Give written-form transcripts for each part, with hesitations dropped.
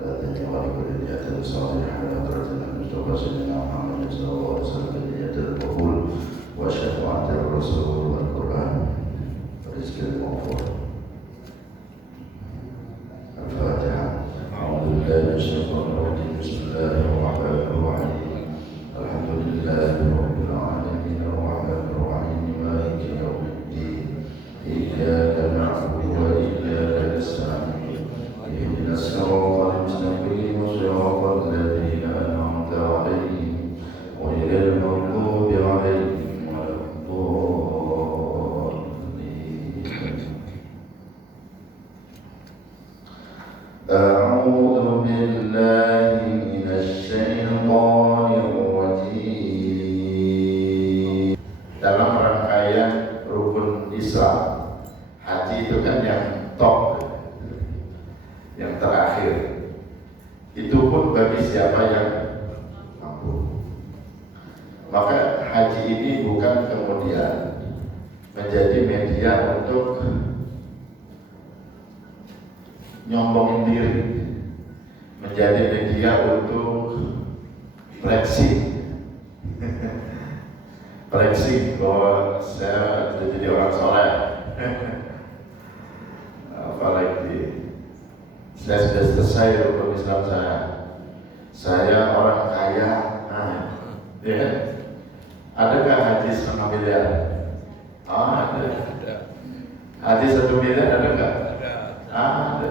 الذي ولكل نية صالحة حضرة المصطفى سيدنا محمد صلى الله عليه وسلم بنية القبول وشفاعة الرسول والقرآن ورزق المغفور. الفاتحة. أعوذ بالله من الشيطان الرجيم. بسم الله الرحمن الرحيم. الحمد لله رب العالمين الرحمن الرحيم مالك يوم الدين. إياك نعبد وإياك نستعين. اهدنا الصراط المستقيم صراط الذين أنعمت عليهم غير المغضوب عليهم ولا الضالين. أعوذ بالله من الشيطان الرجيم. Dalam rangkaian rukun Islam, haji itu kan yang top, yang terakhir. Itu pun bagi siapa yang mampu. Maka haji ini bukan kemudian menjadi media untuk nyombongin diri, menjadi media untuk flexing bahwa saya sudah jadi orang soleh. Apalagi saya sudah selesai rukun Islam saya orang kaya. Ya. Adakah haji 1 miliar? Ada. Haji 1 miliar ada nggak? Ada.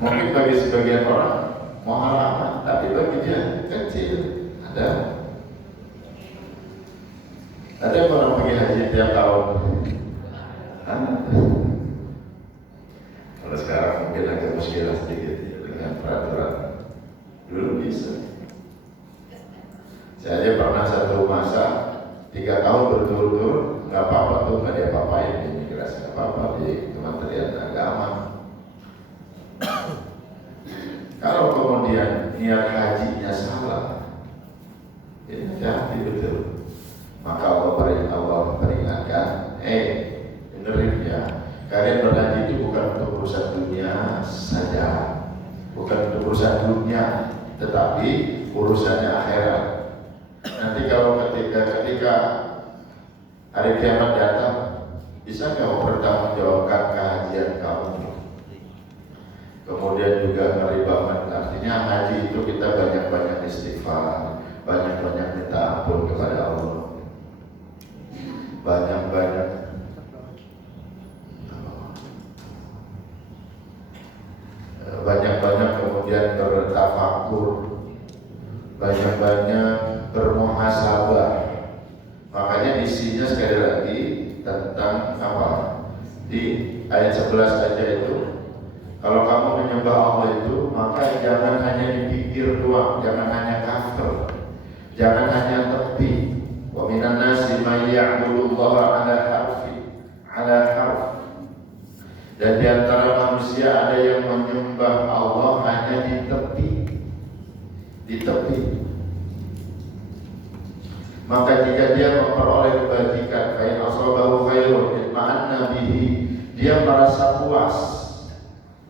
Mungkin bagi sebagian orang mahal amat, tapi bagi dia kecil. Ada orang pergi haji tiap tahun. Kalau sekarang mungkin agak muskilah sedikit dengan peraturan. Dulu bisa. Saya aja pernah satu masa 3 tahun berturut-turut nggak apa-apa tuh, nggak ada apa-apain di imigrasi, nggak apa-apa di Kementerian Agama. Kalau kemudian niat hajinya salah, ya hati betul. Maka Allah peringatkan, dengerin ya, kalian berhaji itu bukan untuk urusan dunia saja, bukan untuk urusan dunia, tetapi urusannya akhirat. Nanti kalau ketika hari kiamat datang, bisa kamu bertanggungjawabkan kehajian kamu. Kemudian juga ngeri banget, artinya haji itu kita banyak-banyak istighfar, banyak-banyak minta ampun kepada Allah, banyak-banyak kemudian bertafakur, banyak-banyak bermuhasabah. Makanya isinya sekali lagi tentang apa? Di ayat 11 saja itu, kalau kamu menyembah Allah itu, maka jangan hanya dipikir doang, jangan hanya kafir, jangan hanya tepi. Wa minan nasi may ya'budullaha ala harf. Dan di antara manusia ada yang menyembah Allah hanya di tepi. Maka jika dia memperoleh kebajikan, fa in asabahu khairun itma'anna bihi, dia merasa puas.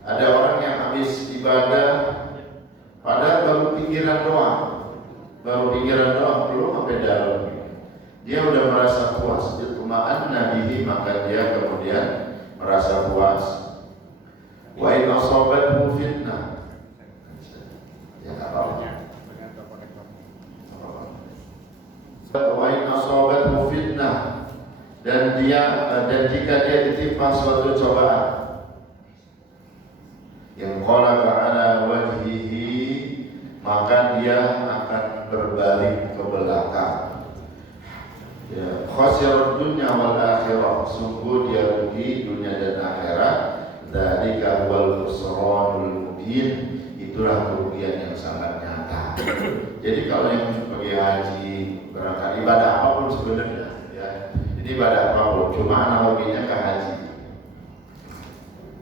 Ada orang yang habis ibadah padahal baru pikiran doang, belum sampai dalam. Dia udah merasa puas, itma'anna bihi, maka dia kemudian merasa puas. Wa in asabathu fitnah, ya apa? Wa in asabathu fitnah, dan jika dia ditimpa suatu cobaan, yang qalaba ala wajhihi, maka dia akan berbalik ke belakang. Ya, khasirat dunya wal akhirah, sungguh dia rugi dunia dan akhirat. Dzalika wal khusranul mubin, itulah kerugian yang sangat nyata. Jadi kalau yang pergi haji, berangkat ibadah apapun sebenarnya, ya, ini ibadah apapun, cuma analoginya ke haji.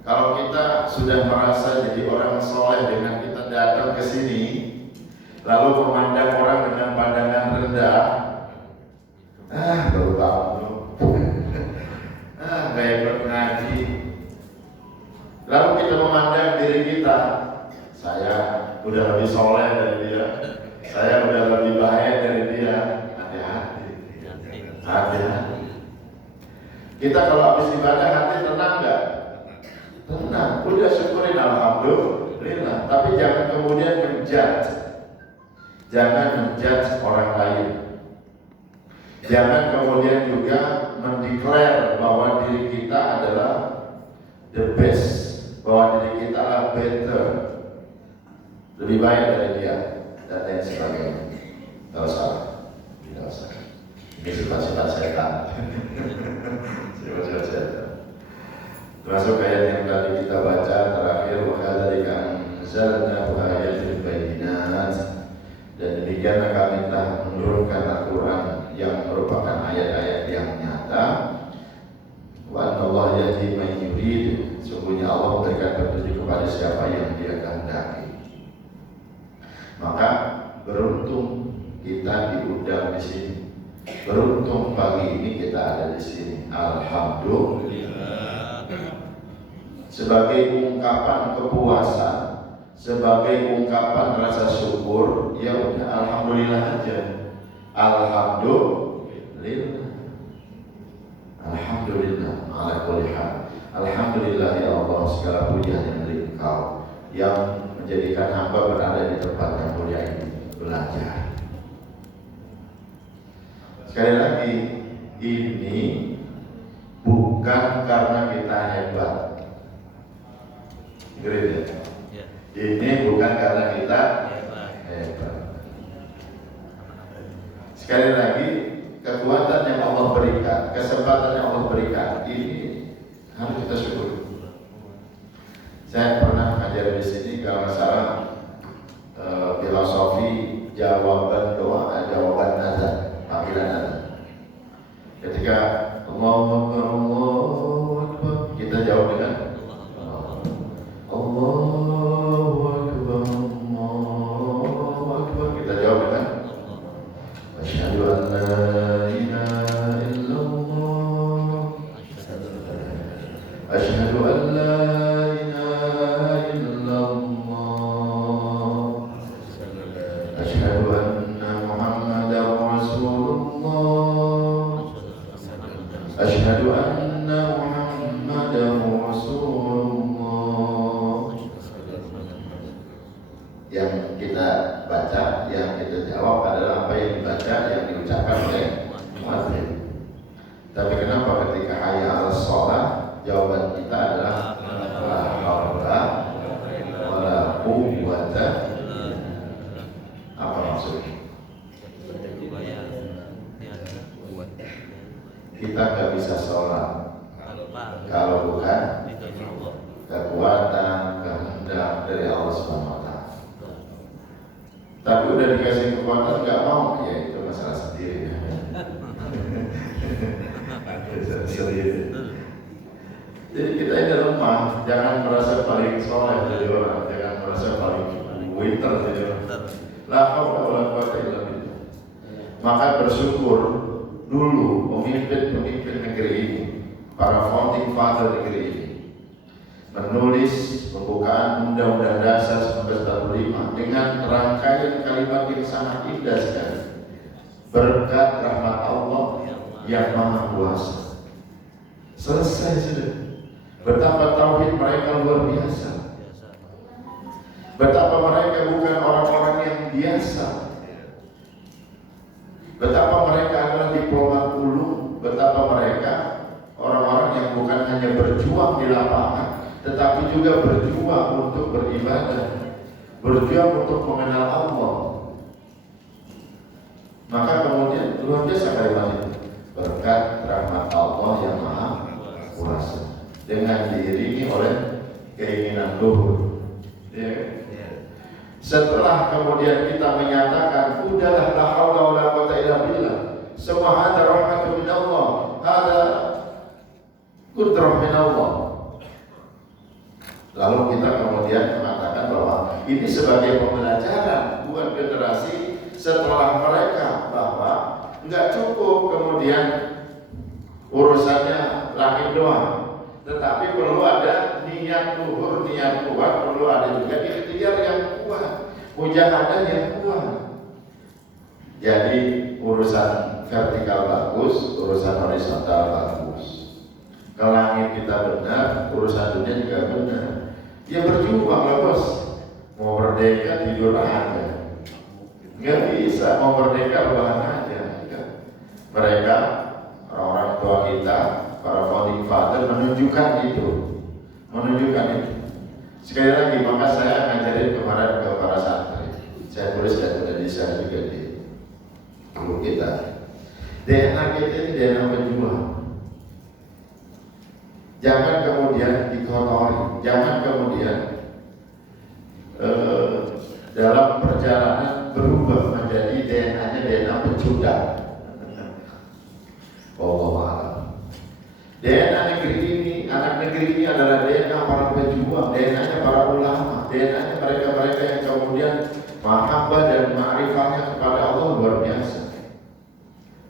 Kalau kita sudah merasa jadi orang soleh dengan kita datang ke sini, lalu memandang orang dengan pandangan rendah, baru tahu gak ikut ngaji. Lalu kita memandang diri kita saya udah lebih soleh dari dia, saya udah lebih baik dari dia. Hati-hati. Hati-hati. Kita kalau habis ibadah hati tenang nggak? Tenang. Udah syukurin alhamdulillah. Tapi jangan kemudian menjudge. Jangan menjudge orang lain. Jangan kemudian juga mendeklar bahwa diri kita adalah the best, bahwa diri kita adalah better, lebih baik dari dia dan lain sebagainya. Tidak usah, tidak usah. Ini sifat-sifat setan. Sifat-sifat setan. Termasuk ayat yang tadi kita baca terakhir, wa kadzalika anzalna ayatin bayyinat, dan demikian kami telah menurunkan Al-Quran yang merupakan ayat-ayat yang nyata. Wa anallahu yahdi man yurid, sungguhnya Allah memberikan petunjuk kepada siapa yang Dia kehendaki. Maka beruntung kita diundang di sini. Beruntung pagi ini kita ada di sini. Alhamdulillah. Sebagai ungkapan kepuasan, sebagai ungkapan rasa syukur, ya udah alhamdulillah aja. Alhamdulillah. Alhamdulillah ala kulli hal. Alhamdulillah ya Allah, segala puji hanya milik Engkau yang menjadikan hamba berada di tempat yang mulia ini belajar. Sekali lagi, ini bukan karena kita hebat. Great ya? Ini bukan karena kita hebat. Sekali lagi, kekuatan yang Allah berikan, kesempatan yang Allah berikan, ini harus kita syukuri. Saya pernah mengajar di sini kalau nggak salah filosofi jawaban doa, jawaban nazar, panggilan nazar. Ketika Allahu Akbar, kita jawab dengan Allahu Akbar, Allahu Akbar. Kita jawab dengan Asyhadu an la ilaha illallah, Asyhadu an la ilaha illallah, Asyhadu anna Muhammadar Rasulullah, Asyhadu anna Muhammadar Rasulullah. Yang kita baca, yang kita jawab adalah apa yang dibaca, yang diucapkan oleh muadzin. Tapi kenapa ketika hayya 'alas shalah jawaban kita adalah la haula wala quwwata? Apa maksudnya? Kita nggak bisa sholat kalau bukan kekuatan, kehendak dari Allah Subhanahu wa Ta'ala. Tapi udah dikasih kekuatan nggak mau, ya itu masalah sendiri. Jadi kita ini lemah, jangan merasa paling soleh jadi orang, jangan merasa paling winter jadi orang. La haula wala quwwata illa billah. Maka bersyukur dulu pemimpin-pemimpin negeri ini, para founding father negeri ini, menulis pembukaan Undang-Undang Dasar 1945 dengan rangkaian kalimat yang sangat indah sekali. Berkat rahmat Allah yang Maha Kuasa. Selesai sudah. Betapa tauhid mereka luar biasa. Betapa mereka bukan orang-orang yang biasa. Betapa mereka adalah diplomat ulung. Betapa mereka orang-orang yang bukan hanya berjuang di lapangan, tetapi juga berjuang untuk beribadah, berjuang untuk mengenal Allah. Maka kemudian luar biasa kalimat itu. Berkat rahmat Allah yang Maha Kuasa, dengan diiringi oleh keinginan luhur. Setelah kemudian kita menyatakan udahlah la haula wala quwwata illa billah, semua hada rahmatun min Allah, hada qudrah min Allah. Lalu kita kemudian mengatakan bahwa ini sebagai pembelajaran buat generasi setelah mereka, bahwa nggak cukup kemudian urusannya langit doang, tetapi perlu ada niat luhur, niat kuat, perlu ada juga ikhtiar yang kuat, mujahadah yang kuat. Jadi urusan vertikal bagus, urusan horizontal bagus. Kalau langit kita benar, urusan dunia juga benar. Ya berjuang lah bos. Mau merdeka tidur aja, nggak bisa. Mau merdeka rebahan aja. Mereka orang tua kita, para founding father menunjukkan itu. Sekali lagi, maka saya ngajarin kemarin ke para santri. Saya tulis dan sudah di-share juga di grup kita. DNA kita ini DNA pejuang. Jangan kemudian dikotori, jangan kemudian dalam perjalanan berubah menjadi DNA-nya DNA pecundang. Wallahualam. DNA negeri ini, anak negeri ini adalah DNA para pejuang, DNA-nya para ulama, DNA-nya mereka-mereka yang kemudian mahabbah dan ma'rifahnya kepada Allah luar biasa.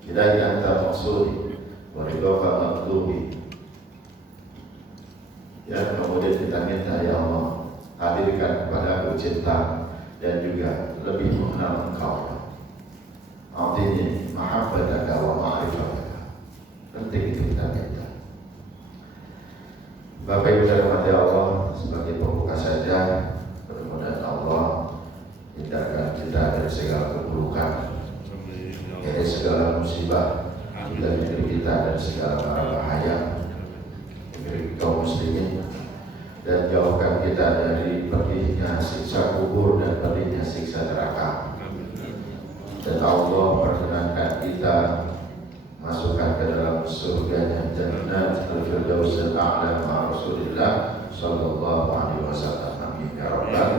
Ilahi anta maksudi wa ridhoka matlubi. Ya, kemudian kita minta, ya Allah, hadirkan kepada aku cinta dan juga lebih mengenal Engkau. Artinya mahabbataka wa ma'rifataka. Penting itu kita minta. Bapak Ibu dan Rahmati Allah, sebagai pembuka saja, mudah-mudahan Allah hindarkan kita dari segala keburukan, dari segala musibah, dari negeri kita dan segala mara bahaya negeri kaum muslimin, dan jauhkan kita dari pedihnya siksa kubur dan pedihnya siksa neraka. Dan Allah perkenankan kita masukkan ke dalam surganya Jannat Al-Firdaus Al-A'la ma'a Rasulillah sallallahu alaihi wasallam. Amin ya rabbal.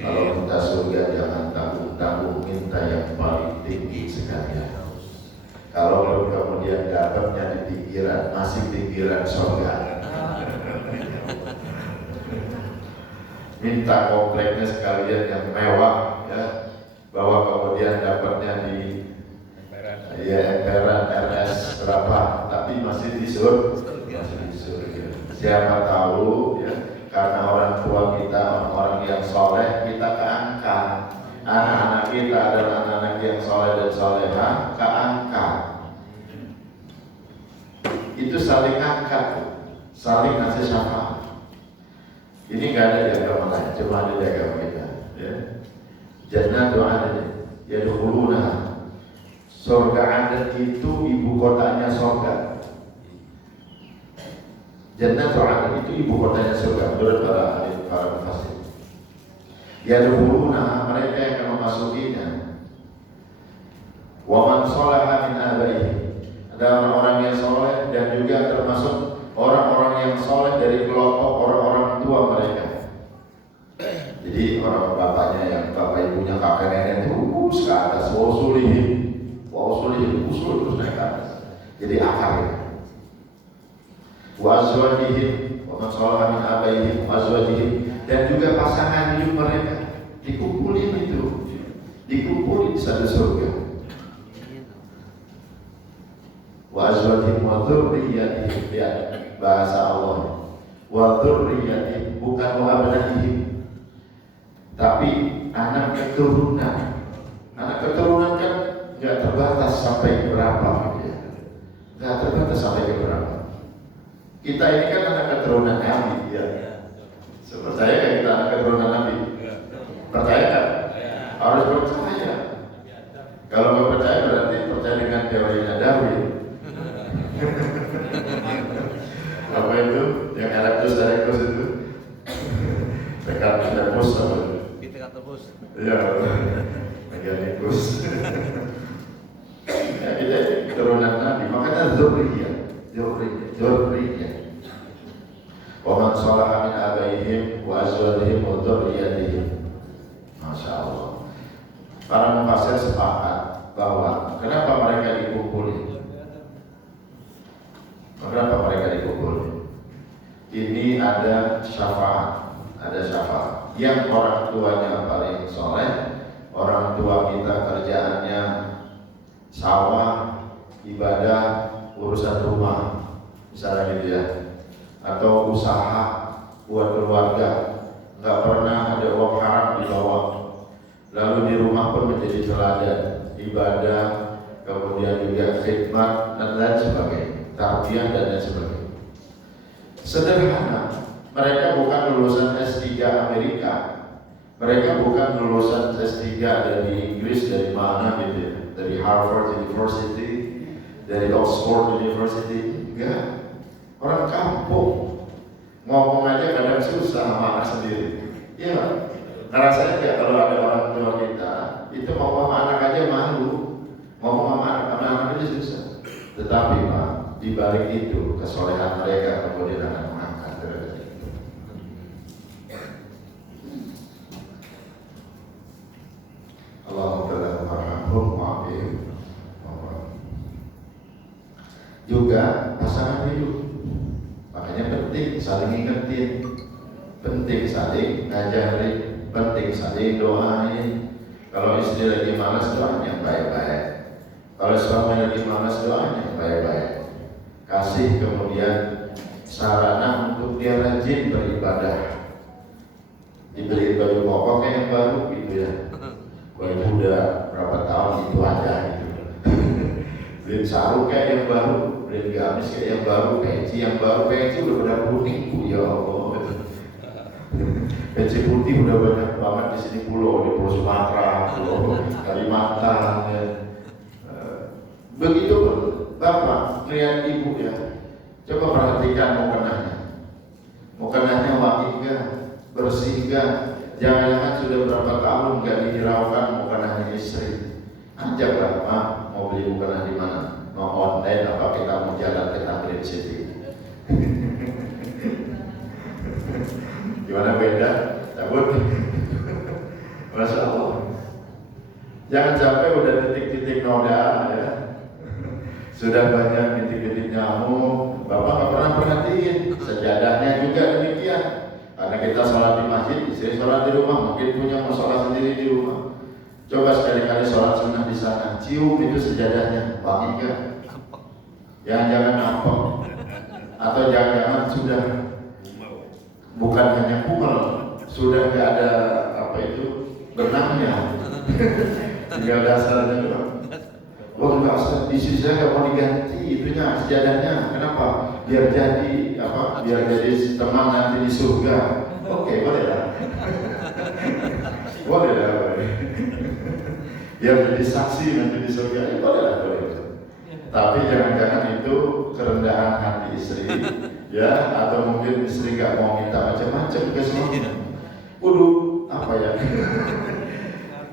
Kalau minta surga jangan tanggung-tanggung, minta yang paling tinggi sekalian. Kalau belum kemudian dapatnya di pikiran, masih pikiran surga. Minta kompleknya sekalian yang mewah, ya, bahwa kemudian dapatnya di emperan RS berapa, tapi masih di surga. Siapa tahu, ya, karena orang tua kita orang-orang yang soleh, kita keangkat. Anak-anak kita adalah anak-anak yang soleh dan solehah, keangkat. Itu saling angkat, saling ngasih syafaat. Ini nggak ada di agama lain, cuma ada di agama kita. Ya. Jannatu adn yadkhuluna. Surga Aden itu ibu kotanya surga. Jannatu Aden itu ibu kotanya surga menurut para mufassir. Yadkhuluna, mereka yang akan memasukinya. Wa man shalaha min abaihi. Ada orang-orang yang soleh dan juga termasuk orang-orang yang soleh dari kelompok orang-orang tua mereka. Jadi orang bapaknya yang bapak ibunya kakek nenek terus ke atas, usul terus naik ke atas. Jadi akarnya. Wa azwajihim, wa man shalaha min abaihim wa azwajihim, dan juga pasangan hidup mereka dikumpulin itu, dikumpulin di satu surga. Wa azwajihim wa dzurriyyatihim, ya bahasa Allah. Wa dzurriyyatihim, bukan wa abnaihim, tapi anak keturunan. Anak keturunan kan nggak terbatas sampai berapa, ya. Nggak terbatas sampai berapa. Kita ini kan anak keturunan Nabi, ya. Percaya kan kita anak keturunan Nabi? Percaya kan? Harus percaya. Kalau nggak percaya berarti percaya dengan teorinya Darwin. Apa itu? Yang Erectus itu? Pekatus apa itu? Pithecanthropus. Iya, Meganicus. Ya, kita keturunan Nabi, makanya dzurriyyah. Wa man shalaha min abaihim wa azwajihim wa dzurriyyatihim. Masya Allah. Para mufassir sepakat bahwa kenapa mereka dikumpulin? Kenapa mereka dikumpulin? Ini ada syafaat, yang orang tuanya paling soleh, orang tua kita kerjaannya sawah, ibadah, urusan rumah, misalnya gitu ya, atau usaha buat keluarga, nggak pernah ada uang haram dibawa. Lalu di rumah pun menjadi teladan ibadah, kemudian juga khidmat dan lain sebagainya, tarbiyah dan lain sebagainya. Sederhana, mereka bukan lulusan S3 Amerika, mereka bukan lulusan S3 dari Inggris, dari mana gitu ya, dari Harvard University, dari Oxford University, enggak. Orang kampung, ngomong aja kadang susah sama anak sendiri. Iya, ngerasanya kayak kalau ada orang tua kita, itu ngomong sama anak aja malu, ngomong sama anak aja susah. Tetapi Pak, di balik itu kesolehan mereka kemudian akan mengangkat derajat itu. Allahumma warhamhum wa'afihim. Juga pasangan hidup, makanya penting saling ingetin, penting saling ngajarin, penting saling doain. Kalau istri lagi malas, doain yang baik-baik. Kalau suami lagi malas, doain yang baik-baik. Kasih kemudian sarana untuk dia rajin beribadah. Dibeli baju koko kayak yang baru gitu ya. Baju udah berapa tahun itu aja gitu. Beli sarung kayak yang baru, beli gamis kayak yang baru, peci yang baru, peci udah pada kuning Bu, ya Allah. Peci putih udah banyak banget di sini, pulau di Pulau Sumatera, Pulau Kalimantan. Ya. Begitu Bapak lihat Ibu ya, coba perhatikan mukenahnya wangi enggak, bersih enggak, jangan-jangan sudah berapa tahun enggak dihiraukan mukenahnya istri. Ajak Bapak mau beli mukenah di mana? Mau online apa kita mau jalan ke Tamrin City? Gimana beda? Cabut. Masya Allah. Jangan sampai udah titik-titik noda ya. Sudah banyak titik-titik nyamuk, Bapak nggak pernah perhatiin. Sejadahnya juga demikian. Karena kita sholat di masjid, istri sholat di rumah, mungkin punya musola sendiri di rumah. Coba sekali-kali sholat sunnah di sana, cium itu sejadahnya, wangi nggak? Jangan-jangan apa? Atau jangan-jangan sudah bukan hanya kumal, sudah nggak ada apa itu benangnya, tinggal dasarnya doang. Oh enggak usah, isi saya nggak mau diganti itunya sejadahnya. Kenapa? Biar jadi apa? Biar jadi teman nanti di surga. Oke, boleh lah. Boleh lah, boleh. Biar jadi saksi nanti di surga. Boleh lah, boleh. Tapi jangan-jangan itu kerendahan hati istri, ya, atau mungkin istri nggak mau minta macam-macam ke suami. Kudu apa ya?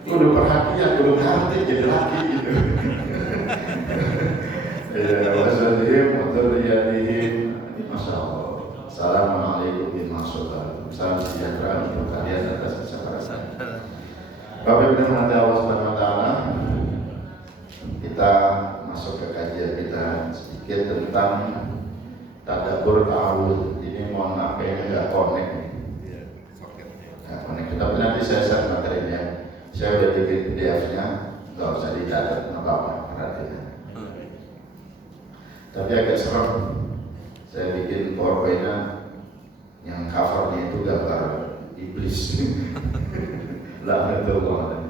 Kudu perhatian, kudu hati jadi laki gitu. Ya, wassalamualaikum warahmatullahi wabarakatuh. Assalamualaikum warahmatullahi wabarakatuh. Salam sejahtera untuk kalian atas kesabaran. Bapak Ibu yang Allah Subhanahu wa taala, kita masuk ke kajian kita sedikit tentang tadabbur ta'awudz. Ini mohon maaf kayaknya nggak connect nih. Nggak connect. Tapi nanti saya share materinya. Saya udah bikin PDF-nya, nggak usah dicatat, nggak apa-apa, perhatian. Tapi agak serem. Saya bikin PowerPoint-nya yang covernya itu gambar iblis. Laknatullah.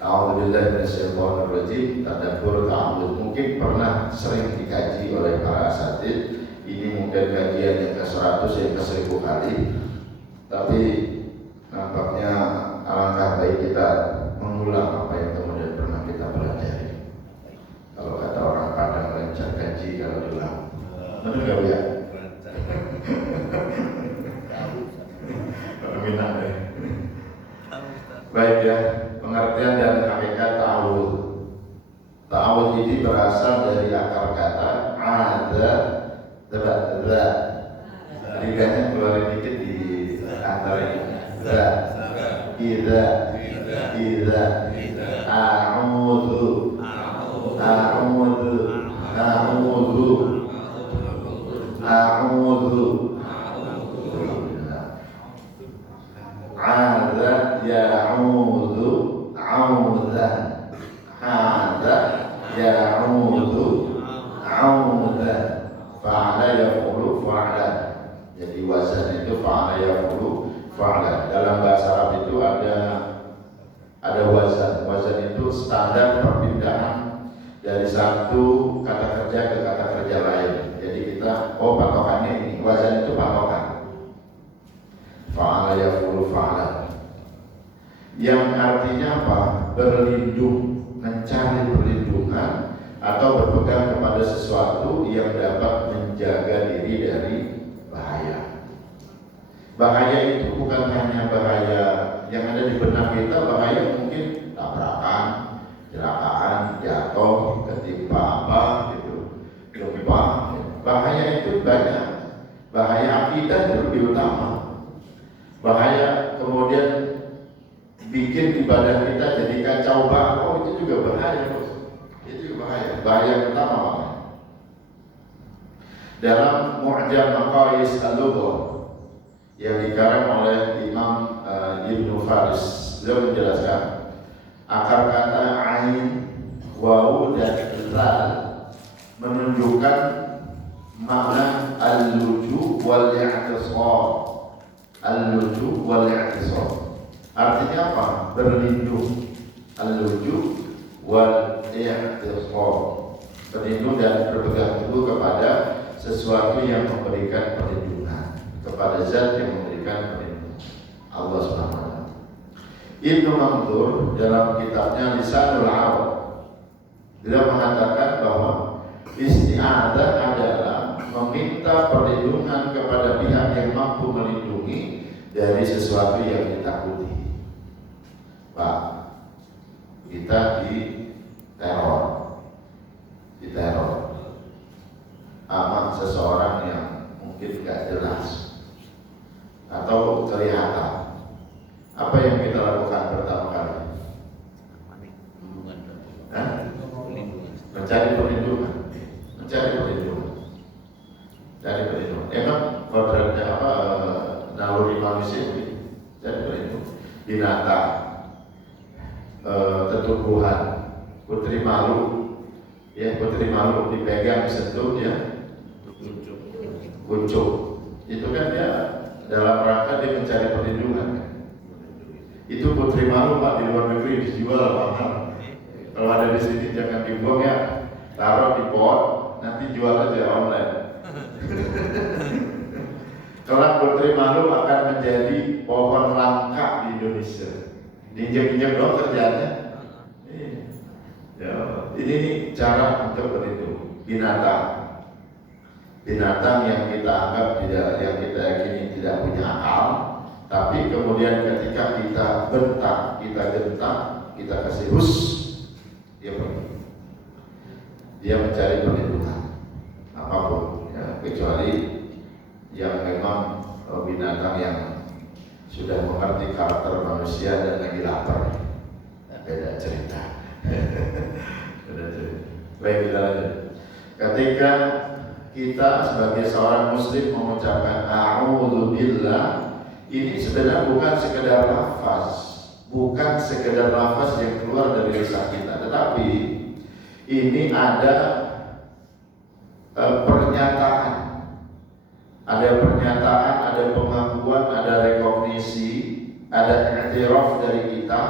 A'udzubillahi minasyaitonir rajim. Tadabbur ta'awudz mungkin pernah sering dikaji oleh para asatidz. Ini mungkin kajian yang ke-100 yang ke-1000 kali. Tapi nampaknya alangkah baik kita mengulang apa yang kemudian pernah kita pelajari. Kalau kata orang Padang, lancar gaji kalau diulang. Benar nggak ya? Minang deh. Baik ya, pengertian dan hakikat ta'awudz. Ta'awudz ini berasal dari akar kata ada, za. Liganya keluarin dikit di antara ini. Za, idza, a'udzu, Ada ya'udzu 'audzan. Ada ya'udzu 'audzan. Fa'ala yaqulu fa'lan. Jadi wazan itu fa'ala yaqulu fa'lan. Dalam bahasa Arab itu kata kerja ke kata kerja lain. Jadi kita, patokannya ini, wazan itu patokan. Fa'ala yaf'ulu fa'ala. Yang artinya apa? Berlindung, mencari perlindungan atau berpegang kepada sesuatu yang dapat menjaga diri dari bahaya. Bahaya itu bukan hanya bahaya yang ada di benak kita, bahaya mungkin tabrakan, kecelakaan, jatuh, ketimpa apa gitu, gempa. Bahaya itu banyak. Bahaya akidah itu lebih utama. Bahaya kemudian bikin ibadah kita jadi kacau balau, itu juga bahaya, bos. Itu juga bahaya. Bahaya pertama apa? Dalam Mu'jam Maqayis Al-Lughah yang dikarang oleh Imam Ibnu Faris, beliau menjelaskan akar kata ain, wawu dan zal menunjukkan makna al-luju wal i'tisam. Al-luju wal i'tisam artinya apa? Berlindung. Al-luju wal i'tisam, berlindung dan berpegang teguh kepada sesuatu yang memberikan perlindungan, kepada zat yang memberikan perlindungan, Allah Subhanahu wa taala. Ibnu Mandur dalam kitabnya Lisanul Arab, beliau mengatakan bahwa isti'adzah adalah meminta perlindungan kepada pihak yang mampu melindungi dari sesuatu yang ditakuti. Pak, kita diteror sama seseorang yang mungkin gak jelas atau kelihatan. Apa yang kita lakukan pertama kali? Mencari perlindungan. Emang kodratnya apa? Naluri manusia ini cari perlindungan. Binatang, tumbuhan, putri malu dipegang, disentuh dia kucuk. Itu kan dia dalam rangka dia mencari perlindungan. Itu putri malu Pak, di luar negeri dijual mahal. Kalau ada di sini jangan dibuang ya, taruh di pot, nanti jual aja online. Kalau putri malu akan menjadi pohon langka di Indonesia. Diinjak-injak dong kerjanya. Ya, ini nih cara untuk berlindung. Binatang yang kita anggap yang kita yakini tidak punya akal, tapi kemudian ketika kita bentak, kita gentak, kita kasih hus, dia pergi. Dia mencari perlindungan apapun, ya, kecuali yang memang binatang yang sudah mengerti karakter manusia dan lagi lapar. Beda cerita. Baik, kita lanjut. Ketika kita sebagai seorang muslim mengucapkan a'udzubillah, ini sebenarnya bukan sekedar lafaz yang keluar dari lisan kita, tetapi ini ada pernyataan, ada pengakuan, ada rekognisi, ada i'tiraf dari kita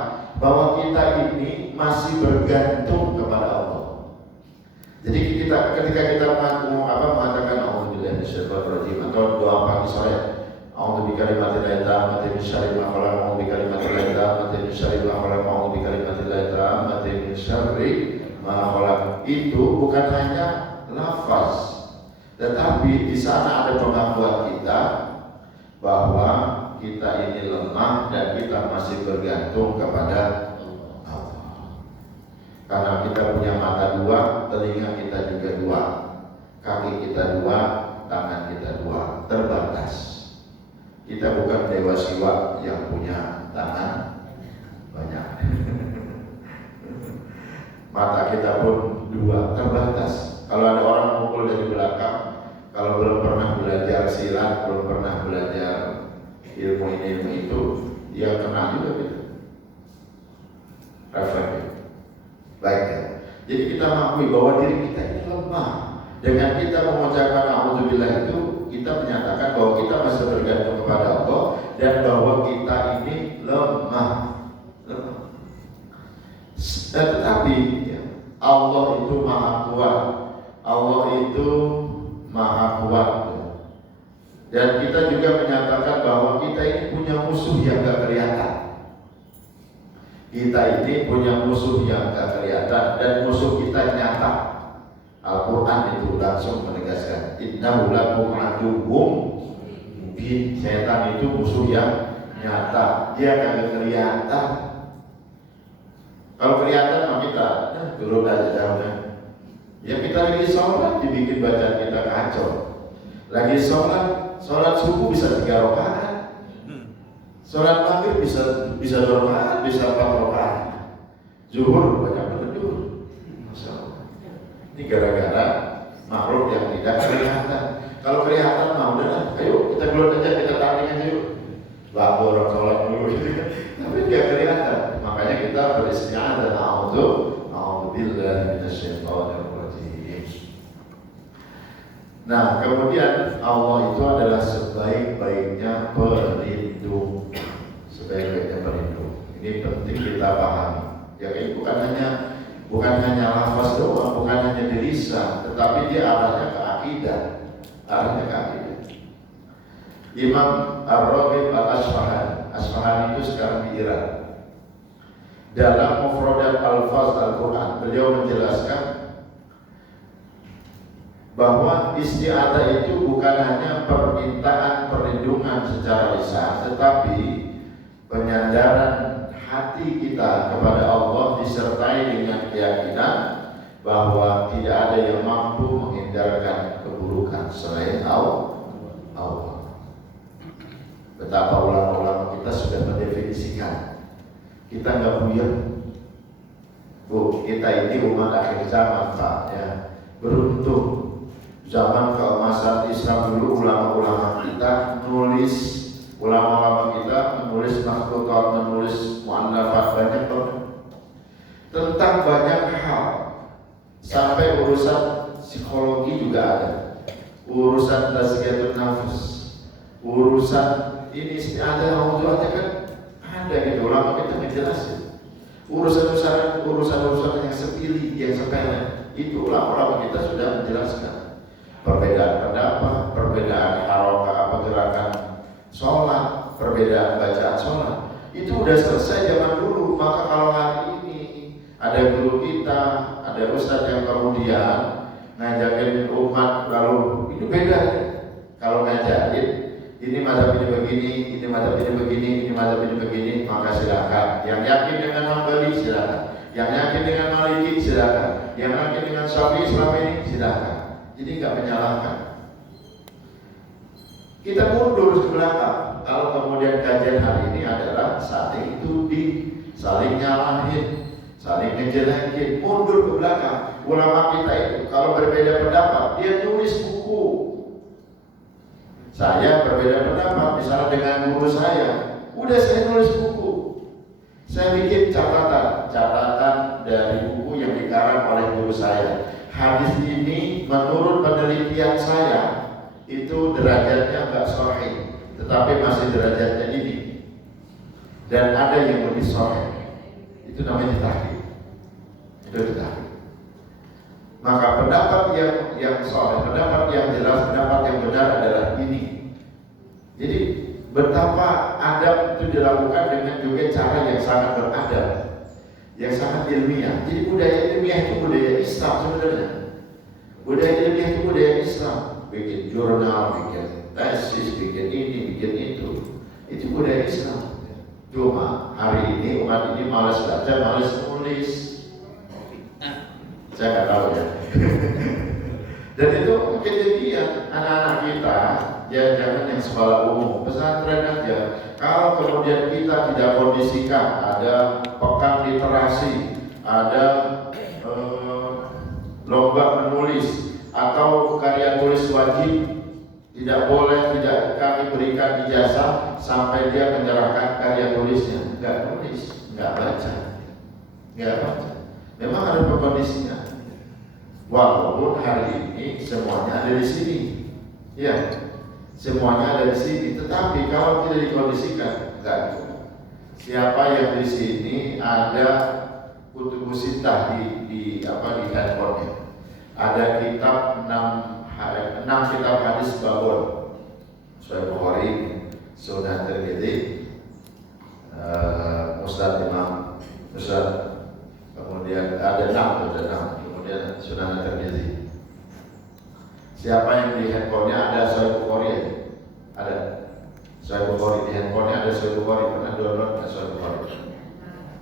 bahwa kita ini masih bergantung kepada Allah. Jadi ketika kita mengatakan a'udzubillahi minasyaitonir rajim atau doa pagi sore, a'udzu bikalimatillahi tammati min syarri ma khalaq, a'udzu bikalimatillahi tammati min syarri ma khalaq, a'udzu bikalimatillahi tammati min syarri ma khalaq, itu bukan hanya lafaz, tetapi di sana ada pengakuan kita bahwa kita ini lemah dan kita masih bergantung kepada karena kita punya mata dua, telinga kita juga dua, kaki kita dua, tangan kita dua, terbatas. Kita bukan dewa Siwa yang punya tangan banyak. Mata kita pun dua, terbatas. Kalau ada orang mukul dari belakang, kalau belum pernah belajar silat, belum pernah belajar ilmu itu, dia kena juga gitu. Refleks. Baik ya. Jadi kita mengakui bahwa diri kita ini lemah. Dengan kita mengucapkan a'udzubillah itu, kita menyatakan bahwa kita masih bergantung kepada Allah dan bahwa kita ini lemah. Tetapi ya, Allah itu Maha Kuat, Allah itu maha kuat. Dan kita juga menyatakan bahwa kita ini punya musuh yang gak kelihatan. Kita ini punya musuh yang gak kelihatan dan musuh kita nyata. Al-Quran itu langsung menegaskan, innahu lakum aduwwum mubin. Setan itu musuh yang nyata, dia kagak kelihatan. Kalau kelihatan mah kita turun aja jauhnya. Ya kita lagi sholat dibikin bacaan kita kacau. Lagi sholat subuh bisa 3 rakaat, sholat maghrib bisa 2 rakaat, bisa 4 rakaat, zuhur banyak betul. Masya Allah. Ini gara-gara makhluk yang tidak kelihatan. Kalau kelihatan mau udah, ayo kita keluar aja, kita tanding aja yuk. Lalu orang sholat dulu, tapi nggak kelihatan. Makanya kita beristighfar dan a'udzubillahi minasyaitonir rajim. Nah, kemudian Allah itu adalah sebaik-baiknya pelindung. Sebaik-baiknya pelindung. Ini penting kita pahami. Ya, ini bukan hanya lafaz doang, bukan hanya di lisan, tetapi dia arahnya ke akidah. Imam Ar-Raghib Al-Asfahani itu sekarang di Iran. Dalam Mufradat Al-Faz Al-Quran, beliau menjelaskan bahwa isti'adzah itu bukan hanya permintaan perlindungan secara lisan, tetapi penyandaran hati kita kepada Allah disertai dengan keyakinan bahwa tidak ada yang mampu menghindarkan keburukan selain Allah. Betapa ulama-ulama kita sudah mendefinisikan, kita nggak buyar. Bu, kita ini umat akhir zaman, Pak, ya. Beruntung zaman keemasan Islam dulu ulama-ulama kita menulis makhlukot, menulis mu'allafat banyak banget tentang banyak hal, sampai urusan psikologi juga ada, urusan tazkiyatun nafs, urusan ini isti'adzah mawdu'atnya kan ada gitu, ulama kita ngejelasin. Urusan yang sepele itu ulama kita sudah menjelaskan. Perbedaan pendapat, perbedaan harokah gerakan sholat, perbedaan bacaan sholat, itu udah selesai zaman dulu. Maka kalau hari ini ada guru kita, ada ustadz yang kemudian ngajakin umat lalu itu beda. Kalau ngajakin ini mazhab ini begini, ini mazhab ini begini, ini mazhab ini begini, maka silakan. Yang yakin dengan Hambali silakan, yang yakin dengan Maliki silakan, yang yakin dengan Syafi'i selama ini silakan. Jadi nggak menyalahkan. Kita mundur ke belakang. Kalau kemudian kajian hari ini adalah saling tuding, saling nyalahin, saling ngejelekin, mundur ke belakang. Ulama kita itu kalau berbeda pendapat, dia tulis buku. Saya berbeda pendapat, misalnya dengan guru saya, udah saya nulis buku. Saya bikin catatan dari buku yang dikarang oleh guru saya. Hadis ini menurut penelitian saya itu derajatnya enggak sahih, tetapi masih derajatnya ini. Dan ada yang lebih sahih. Itu namanya tahqiq. Itu tahqiq. Maka pendapat yang sahih, pendapat yang jelas, pendapat yang benar adalah ini. Jadi betapa adab itu dilakukan dengan juga cara yang sangat beradab, yang sangat ilmiah. Jadi budaya ilmiah itu budaya Islam sebenarnya. Budaya ilmiah itu budaya Islam. Bikin jurnal, bikin tesis, bikin ini, bikin itu. Itu budaya Islam. Cuma hari ini umat ini malas baca, malas nulis. Saya nggak tahu ya. Dan itu kejadian anak-anak kita, ya jangan yang sekolah umum, pesantren aja. Kalau kemudian kita tidak kondisikan, ada pekan literasi, ada lomba menulis atau karya tulis wajib, tidak boleh tidak kami berikan ijazah sampai dia menyerahkan karya tulisnya. Nggak nulis, nggak baca. Memang ada kondisinya. Walaupun hari ini semuanya ada di sini, ya, semuanya ada di sini. Tetapi kalau tidak dikondisikan, enggak. Siapa yang di sini ada kutubus sittah di handphonenya, ada kitab 6 kitab hadis babon, Sahih Bukhari, Sunan Tirmidzi, Musnad Imam Musnad, kemudian ada 6, kemudian Sunan Tirmidzi. Siapa yang di handphonenya ada Sahih Bukhari? Ada Sahih Bukhari di handphonenya, ada Sahih Bukhari, pernah download nggak Sahih Bukhari?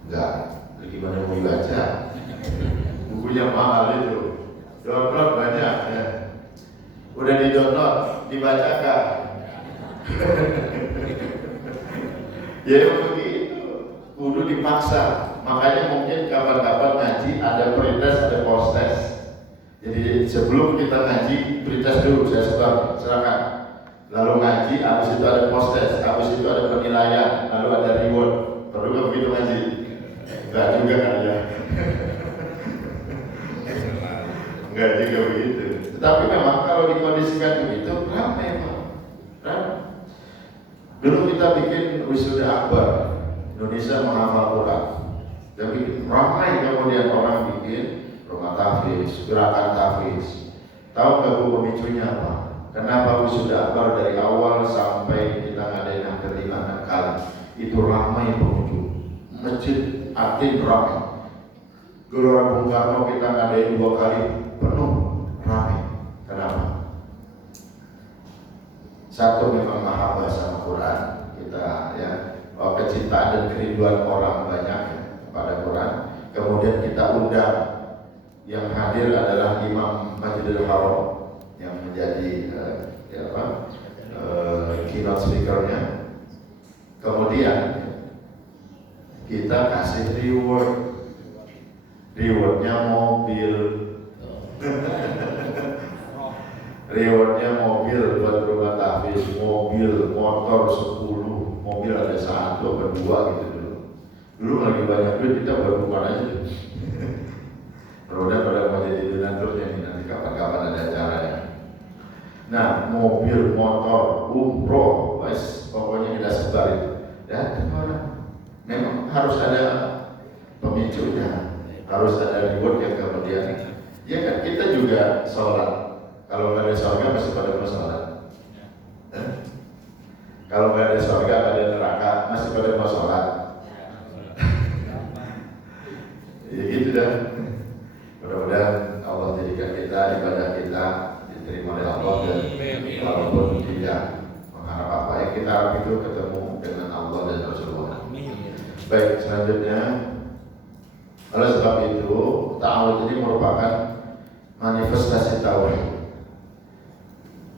Enggak. Gimana mau dibaca? Bukunya mahal itu. Download banyak ya. Udah di download, dibaca kah? Ya begitu. Kudu dipaksa. Makanya mungkin kapan-kapan ngaji ada pretest, ada post-test. Jadi sebelum kita ngaji, pretest dulu, saya silakan. Lalu ngaji, habis itu ada post-test, habis itu ada penilaian, lalu ada reward. Perlu nggak begitu ngaji? Enggak juga kan ya. Enggak juga begitu. Tetapi memang kalau dikondisikan begitu, ramai Pak. Ramai. Dulu kita bikin wisuda akbar, Indonesia menghafal Quran. Jadi ramai kemudian orang bikin rumah tahfiz, gerakan tahfiz. Tahu nggak Bu pemicunya apa? Kenapa wisuda akbar dari awal sampai kita ngadain yang ke-5 kali itu ramai pengunjung, masjid Atin ramai. Gelora Bung Karno kita ngadain 2 kali penuh, ramai. Kenapa? Satu, memang mahabbah sama Quran kita ya, kecintaan dan kerinduan orang banyak kepada Quran. Kemudian kita undang, yang hadir adalah Imam Masjidil Haram yang menjadi keynote speakernya. Kemudian kita kasih rewardnya mobil. Rewardnya mobil buat rumah tahfiz, mobil, motor 10, mobil ada 1 atau 2 gitu dulu. Dulu lagi banyak duit, kita baru bukan aja. Roda pada mau jadi donaturnya nih, nanti kapan-kapan ada acaranya. Nah, mobil, motor, umroh, wes pokoknya kita sebar itu. Dan memang harus ada pemicunya, harus ada reward yang kemudian. Ya kan kita juga sholat. Kalau nggak ada surga masih pada mau sholat. Kalau nggak ada surga, nggak ada neraka, masih pada mau sholat. Ya gitu dah. Mudah-mudahan Allah jadikan kita, ibadah kita diterima oleh Allah, dan walaupun tidak mengharap apa yang kita harap itu ketemu dengan Allah dan Rasulullah. Baik, selanjutnya, oleh sebab itu ta'awud ini merupakan manifestasi tauhid.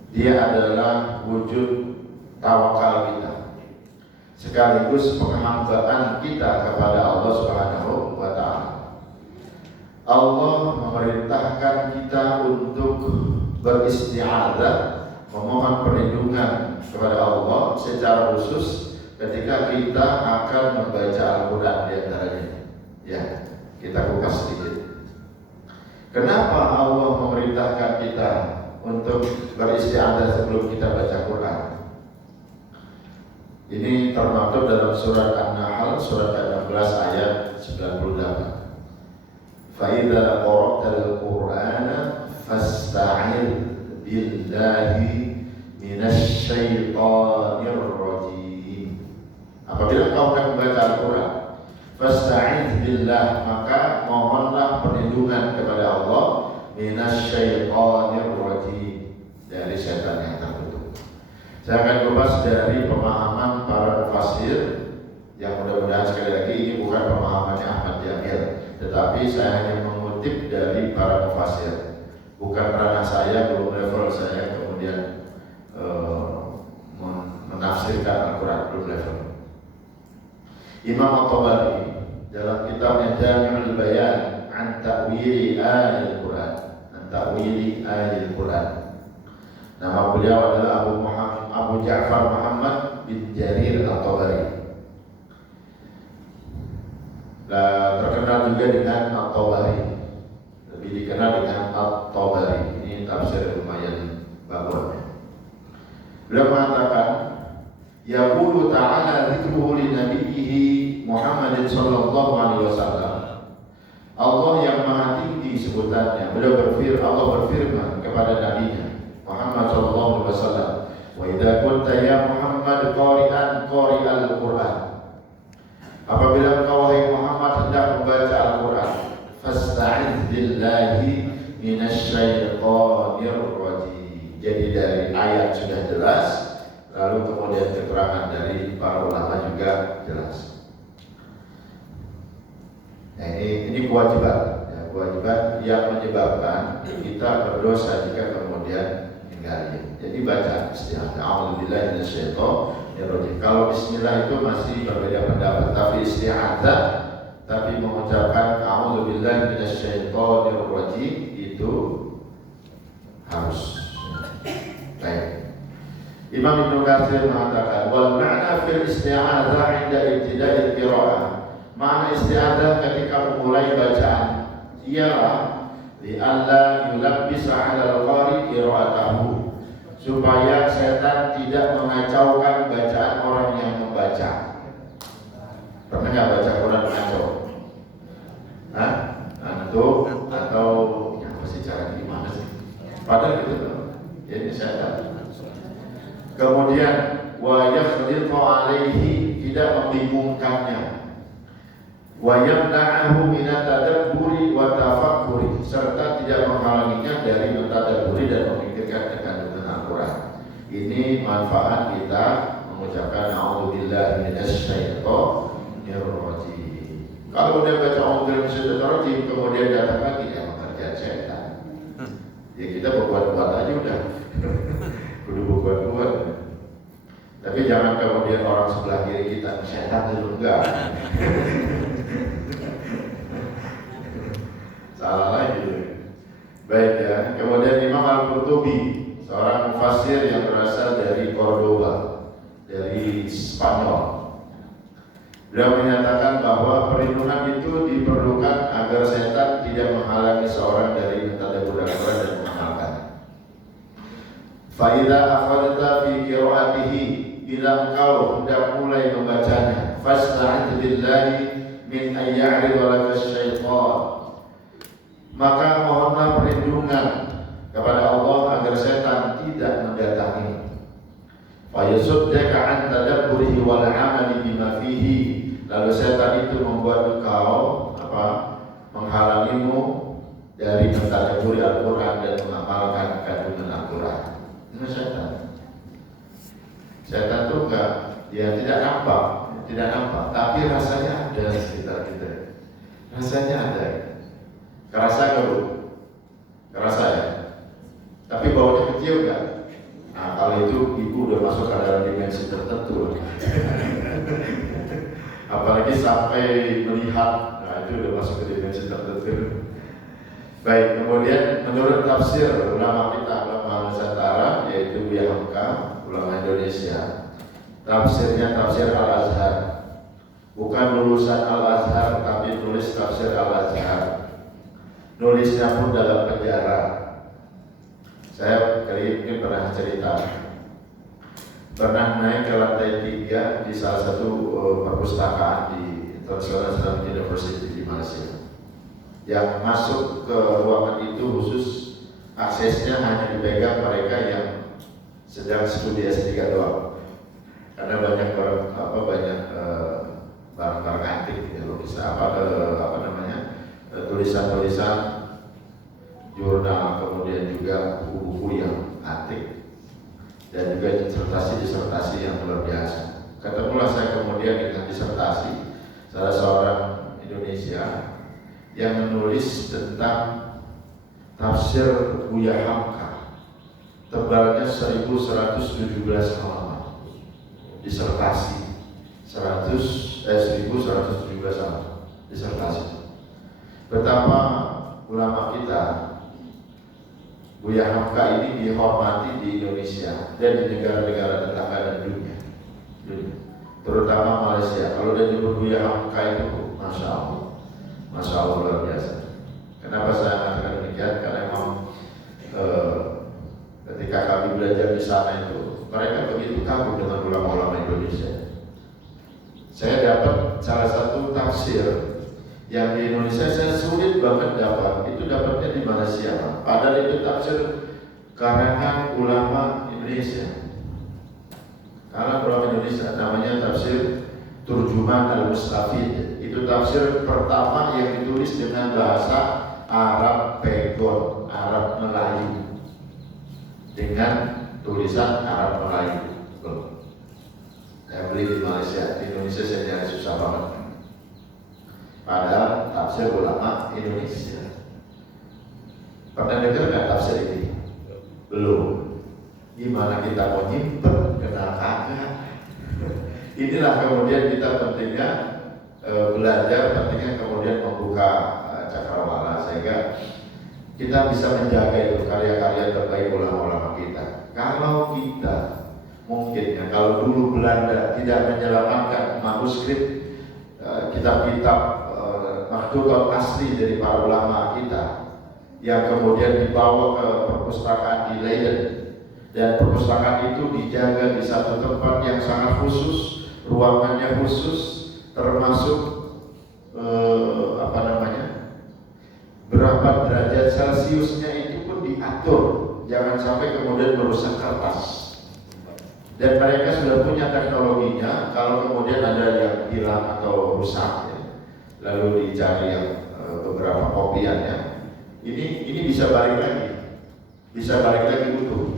Dia adalah wujud tawakal kita, sekaligus penghambaan kita kepada Allah Subhanahu wa Ta'ala. Allah memerintahkan kita untuk beristi'adzah, memohon perlindungan kepada Allah secara khusus ketika kita akan membaca Al-Quran di antaranya. Ya, kita kupas sedikit. Kenapa Allah memerintahkan kita untuk beristi'adzah sebelum kita baca Quran? Ini termaktub dalam surat An-Nahl surat ke-16 ayat 98. فَإِذَا قَرَأْتَ الْقُرْآنَ فَاسْتَعِذْ بِاللَّهِ مِنَ الشَّيْطَانِ الرَّجِيمِ. Apabila kau akan membaca Al-Quran, fasta'idz billah, maka mohonlah perlindungan kepada Allah minasyaitonir rajim, dari setan yang terkutuk. Saya akan kupas dari pemahaman para mufassir yang mudah-mudahan sekali lagi ini bukan pemahamannya Ahmad Jamil, tetapi saya hanya mengutip dari para mufassir. Bukan karena saya belum level saya kemudian menafsirkan Al-Quran, belum level. Imam At-Tabari dalam kitabnya Jami'ul Bayan an Ta'wili Ayatil Quran, nama beliau adalah Abu Ja'far Muhammad bin Jarir At-Tabari. Terkenal juga dengan At-Tabari, lebih dikenal dengan At-Tabari. Ini tafsir lumayan bagus. Beliau mengatakan, yaqulu ta'ala dzikruhu li nabiyhi Muhammadin sallallahu alaihi wasallam. Allah yang maha tinggi sebutannya. Allah berfirman kepada nabinya Muhammad sallallahu alaihi wasallam, "Wa idza kunta ya Muhammad qari'an qari'al Qur'an." Apabila engkau wahai Muhammad hendak membaca Al-Qur'an, fasta'idz billahi minasyaitonir rajim. Jadi dari ayat sudah jelas, lalu kemudian keterangan dari para ulama juga jelas. Nah, ini kewajiban, ya, kewajiban yang menyebabkan kita berdosa jika kemudian meninggalnya. Jadi baca isti'adzah, a'udzubillahi minasyaitonir rajim. Kalau bismillah itu masih berbeda pendapat, tapi isti'adzah, tapi mengucapkan a'udzubillahi minasyaitonir rajim itu harus. Baik. Imam Ibnu Katsir mengatakan, wal ma'na fil isti'adzah 'inda ibtida'il qira'ah. Makna isti'adzah ketika memulai bacaan ialah li'alla yulabbisa 'ala al-qari qira'atahu, supaya setan tidak mengacaukan bacaan orang yang membaca. Pernah nggak baca Quran mengacau? Hah? Antum atau ya pasti cara gimana sih? Padahal gitu loh. Ini setan. Kemudian wa yakhdhifu 'alaihi, tidak membingungkannya. Wa yamna'ahu min at-tadabburi wa tafakkuri, serta tidak menghalanginya dari mentadabburi dan memikirkan kandungan Al-Qur'an. Ini manfaat kita mengucapkan a'udzubillahi minasyaitonir rajim. Kalau udah baca a'udzubillahi minasyaitonir rajim kemudian datang lagi ya pekerjaan setan. Ya kita berbuat-buat aja udah. Kudu berbuat-buat. Tapi jangan kemudian orang sebelah kiri kita setan dulu, enggak. Salah lagi. Baik ya. Kemudian Imam Al-Qurtubi, seorang mufassir yang berasal dari Cordoba, dari Spanyol. Beliau menyatakan bahwa perlindungan itu diperlukan agar setan tidak menghalangi seorang dari mentadabbur Al-Qur'an dan mengamalkan. Fa idza akhadta fi qira'atihi, bila engkau hendak mulai membacanya, fasta'idz billahi min ayya'rid walaka syaitan, maka mohonlah perlindungan kepada Allah agar setan tidak mendatangi. Fa yasuddaka an tadabburihi wal 'amali bima fihi, lalu setan itu membuat engkau menghalangimu dari mentadabburi Al-Qur'an dan mengamalkan kandungan Al-Qur'an. Itu setan. Setan itu tidak nampak, tapi rasanya ada di sekitar kita. Rasanya ada. Kerasa nggak bu? Kerasa ya. Tapi baunya kecil nggak? Nah kalau itu ibu udah masuk ke dalam dimensi tertentu. Apalagi sampai melihat, nah itu udah masuk ke dimensi tertentu. Baik, kemudian menurut tafsir ulama kita, ulama Nusantara, yaitu Buya Hamka, ulama Indonesia, tafsirnya tafsir Al-Azhar, bukan lulusan Al-Azhar tapi nulis tafsir Al-Azhar. Nulisnya pun dalam penjara. Saya kali ini pernah cerita, pernah naik ke lantai 3 di salah satu perpustakaan di International Islamic University di Malaysia. Yang masuk ke ruangan itu khusus aksesnya hanya dipegang mereka yang sedang studi S3 doang. Karena banyak barang-barang antik, ya, tulisan-tulisan jurnal, kemudian juga buku-buku yang antik, dan juga disertasi yang luar biasa. Ketemulah saya kemudian dengan disertasi salah seorang Indonesia yang menulis tentang tafsir Buya Hamka, tebalnya 1117 halaman, disertasi 1117 halaman disertasi. Betapa ulama kita Buya Hamka ini dihormati di Indonesia dan di negara-negara tetangga dan dunia, terutama Malaysia. Kalau dia nyebut Buya Hamka itu, masya Allah luar biasa. Kenapa saya mengatakan demikian? Karena memang ketika kami belajar di sana itu, mereka begitu kagum dengan ulama-ulama Indonesia. Saya dapat salah satu tafsir Yang di Indonesia saya sulit banget dapat, itu dapatnya di Malaysia. Padahal itu tafsir karangan ulama Indonesia. Karangan ulama Indonesia namanya tafsir Turjuman Al-Mustafid. Itu tafsir pertama yang ditulis dengan bahasa Arab Pegon, Arab Melayu, dengan tulisan Arab Melayu. Saya beli di Malaysia, di Indonesia saya nyari susah banget. Padahal tafsir ulama Indonesia. Pernah dengar nggak tafsir ini? Belum. Gimana kita mau nyimpen? Kenal kagak. Inilah kemudian kita pentingnya belajar, pentingnya kemudian membuka cakrawala sehingga kita bisa menjaga itu karya-karya terbaik ulama-ulama kita. Kalau kita mungkin ya, kalau dulu Belanda tidak menyelamatkan manuskrip kitab-kitab maktutat asli dari para ulama kita yang kemudian dibawa ke perpustakaan di Leiden, dan perpustakaan itu dijaga di satu tempat yang sangat khusus, ruangannya khusus, termasuk berapa derajat Celciusnya itu pun diatur, jangan sampai kemudian merusak kertas. Dan mereka sudah punya teknologinya, kalau kemudian ada yang hilang atau rusak ya, lalu dicari yang beberapa kopiannya, ini bisa balik lagi utuh.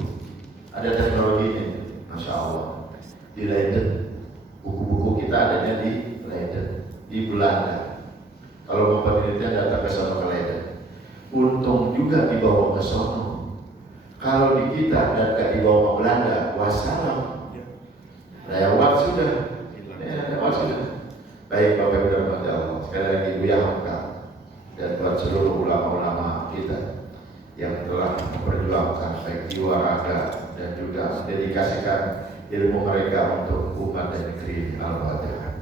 Ada teknologinya, masya Allah. Di Leiden, buku-buku kita adanya di Leiden, di Belanda. Kalau mau penelitian datang ke sono ke Leiden. Untung juga dibawa ke sono. Kalau di kita dan gak dibawa ke Belanda, wassalam. Lewat sudah. Baik Bapak Ibu dan Allah, sekali lagi Buya Hamka dan buat seluruh ulama-ulama kita yang telah memperjuangkan baik jiwa, raga dan juga mendedikasikan ilmu mereka untuk umat dan negeri. Al-Fatihah.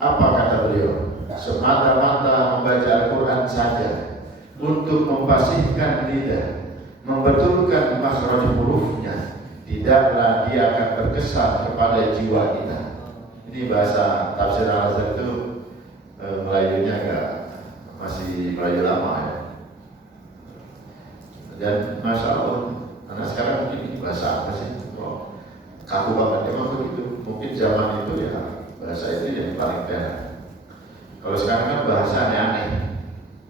Apa kata beliau? Semata-mata membaca Al-Quran saja untuk memfasihkan lidah, membetulkan makhraj hurufnya, tidaklah dia akan berkesan kepada jiwa kita. Ini bahasa tafsir Al-Azhar itu Melayunya enggak, masih Melayu lama ya. Dan masya Allah, anak sekarang mungkin ini bahasa apa sih? Oh, kaku banget emang begitu. Mungkin zaman itu ya bahasa itu yang paling tenar. Kalau sekarang kan bahasa aneh-aneh.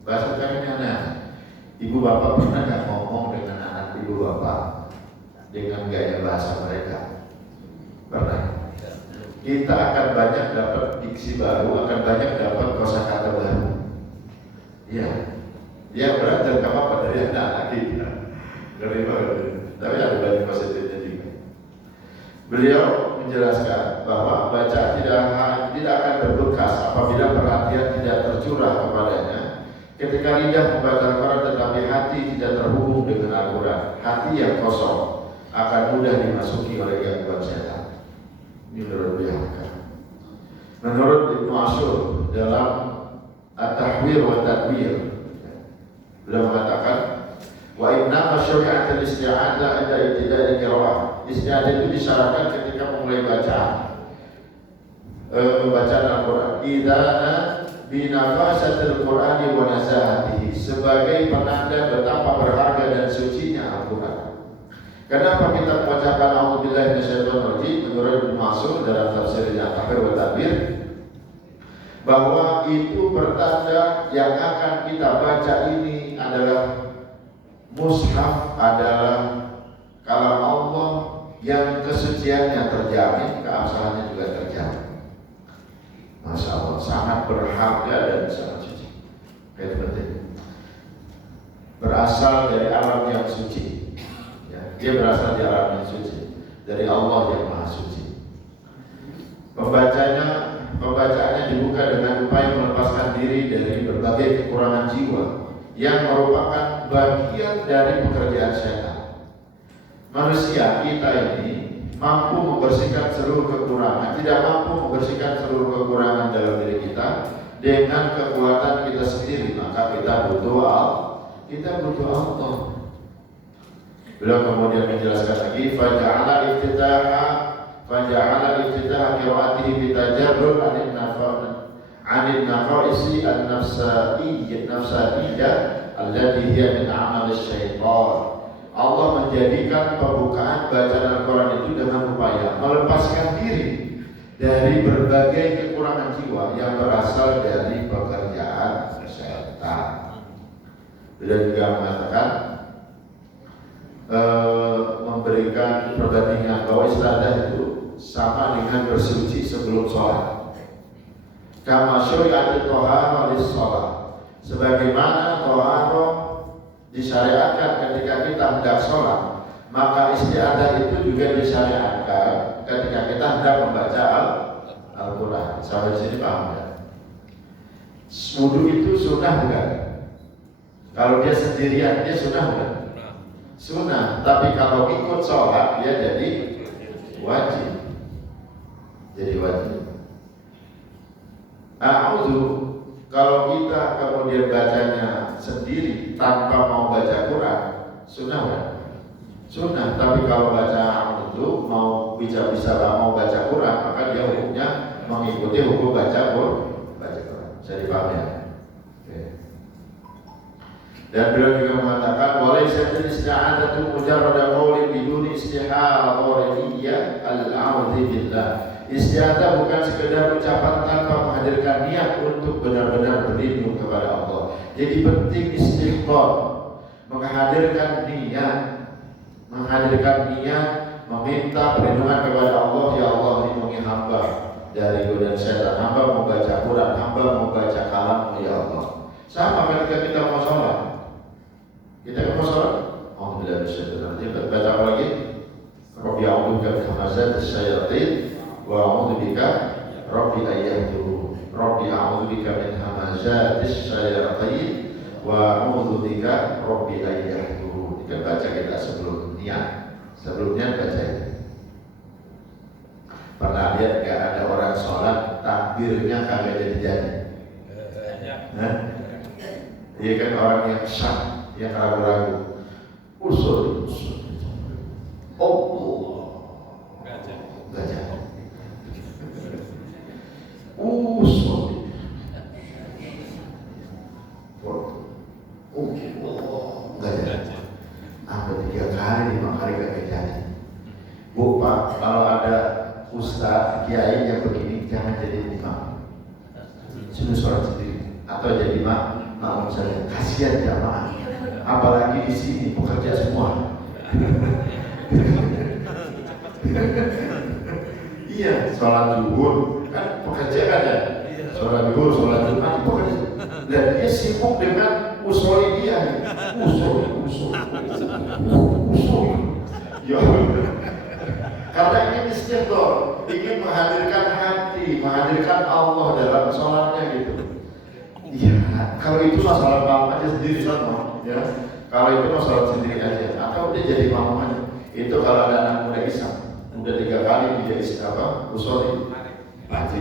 Bahasa sekarang ini aneh. Ibu bapak pernah nggak ngomong dengan anak ibu bapak dengan gaya bahasa mereka? Pernah. Kita akan banyak dapat diksi baru, akan banyak dapat kosakata baru. Iya. Dia belajar apa dari anak kita. Dari mana? Tapi ada banyak positifnya juga. Beliau menjelaskan bahwa baca tidak akan berbekas apabila perhatian tidak tercurah kepadanya. Ketika lidah membaca Al-Quran tetapi hati tidak terhubung dengan Al-Quran, hati yang kosong akan mudah dimasuki oleh gangguan setan. Ini menurut beliau. Menurut Ibnu Ashur dalam At-Tahwir wa Tadwir, beliau mengatakan, wa inna syari'at al-isti'adzah ada ibtida'i qiraah. Isti'adzah itu disyaratkan ketika memulai bacaan Al-Quran. Idana binafasatil Qur'ani wa nazahatihi, sebagai penanda betapa berharga dan sucinya Al-Quran. Kenapa kita mengucapkan a'udzubillahi minasyaitonir rajim? Menurut Ibnu Ashur dalam tafsirnya At-Tahwir wa Tadwir, bahwa itu pertanda yang akan kita baca ini adalah mushaf, adalah kalam Allah yang kesuciannya terjamin, keabsahannya juga terjamin. Masya Allah, sangat berharga dan sangat suci. Itu penting. Berasal dari alam yang suci. Ya, dia berasal dari alam yang suci, dari Allah yang Maha Suci. Pembacaannya dibuka dengan upaya melepaskan diri dari berbagai kekurangan jiwa yang merupakan bagian dari pekerjaan setan. Manusia kita ini mampu membersihkan seluruh kekurangan, tidak mampu membersihkan seluruh kekurangan dalam diri kita dengan kekuatan kita sendiri. Maka kita butuh Allah. Beliau kemudian menjelaskan lagi, faja'ala iftitaha qiraatihi bitajarrud 'anil naqaisi an-nafsaiyah allati hiya min a'mal syaitan. Allah menjadikan pembukaan bacaan Al-Quran itu dengan upaya melepaskan diri dari berbagai kekurangan jiwa yang berasal dari pekerjaan setan. Beliau juga mengatakan memberikan perbandingan bahwa istiadah itu sama dengan bersuci sebelum sholat. Kama syuri'atit thaharah lis-shalah, sebagaimana thaharah disyariatkan ketika kita hendak sholat, maka istiadah itu juga disyariatkan ketika kita hendak membaca Al-Quran. Sampai sini paham ya? Wudu itu sunnah bukan? Kalau dia sendirian, dia sunnah bukan? Sunnah. Tapi kalau ikut sholat, dia jadi wajib. Jadi wajib. A'udzu, kalau kita kemudian bacanya sendiri tanpa mau baca Quran, sunnah kan? Sunnah. Tapi kalau baca a'udzu mau bisa mau baca Quran, maka dia hukumnya mengikuti hukum baca Quran. Jadi paham ya? Oke. Dan beliau juga mengatakan, walaysa isti'adzatu mujarrada qawlin biduni istihadhariyah al-a'udzu billah. Istiadah bukan sekedar ucapan tanpa menghadirkan niat untuk benar-benar berlindung kepada Allah. Jadi penting istighfar, menghadirkan niat, meminta perlindungan kepada Allah. Ya Allah, lindungi hamba dari godaan setan. Hamba mau baca Quran, hamba mau baca kalam-Mu ya Allah. Sama ketika kita mau sholat. Kita mau sholat, alhamdulillah bisa baca apa lagi? Rabbi a'udzubika min hamazatis syayatin wa a'udzubika Rabbi ayyahdurun. Rabbi a'udzubika min hamazatis syayatin wa a'udzubika Rabbi ayyahdurun. Kita baca kita sebelum niat. Sebelumnya baca itu. Pernah lihat gak ada orang sholat takbirnya kagak jadi-jadi? Iya kan, orang yang syak, yang ragu-ragu. Usul. Baca. Usul. Baca. Sampai 3 kali, 5 kali gak jadi. Bu Pak, kalau ada ustaz, kiai yang begini jangan jadi imam. Sudah sholat sendiri atau jadi makmum saja. Kasihan jamaah. Apalagi di sini pekerja semua. Iya, sholat zuhur kan pekerja kan ya. Sholat zuhur, sholat Jumat pekerja. Dan dia sibuk dengan usul dia. Usul. Ya. Karena ingin istighfar, ingin menghadirkan hati, menghadirkan Allah dalam sholatnya gitu. Iya, kalau itu masalah makmum aja sendiri sama, ya. Kalau itu masalah sendiri aja, atau dia jadi makmum aja. Itu kalau ada anak muda Islam, udah 3 kali dia usul, Haji,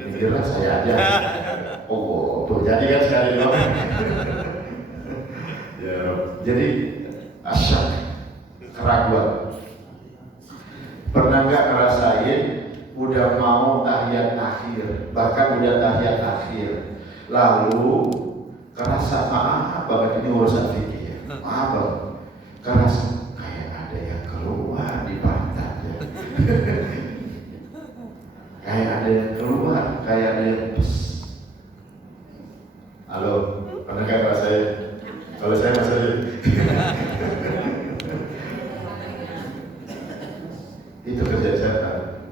mikirlah saya aja. Oh, tuh jadi kan sekali doang. Ya, jadi asyak, keraguan. Pernah nggak ngerasain udah mau tahiyat akhir, bahkan udah tahiyat akhir, lalu kerasa maaf banget, ini urusan fikih ya, maaf banget, kerasa kayak ada yang keluar di pantat ya. Kayak ada yang keluar, kayak ada yang pes. Halo, pernah nggak ngerasain? Kalau saya ngerasain. Itu kerja setan.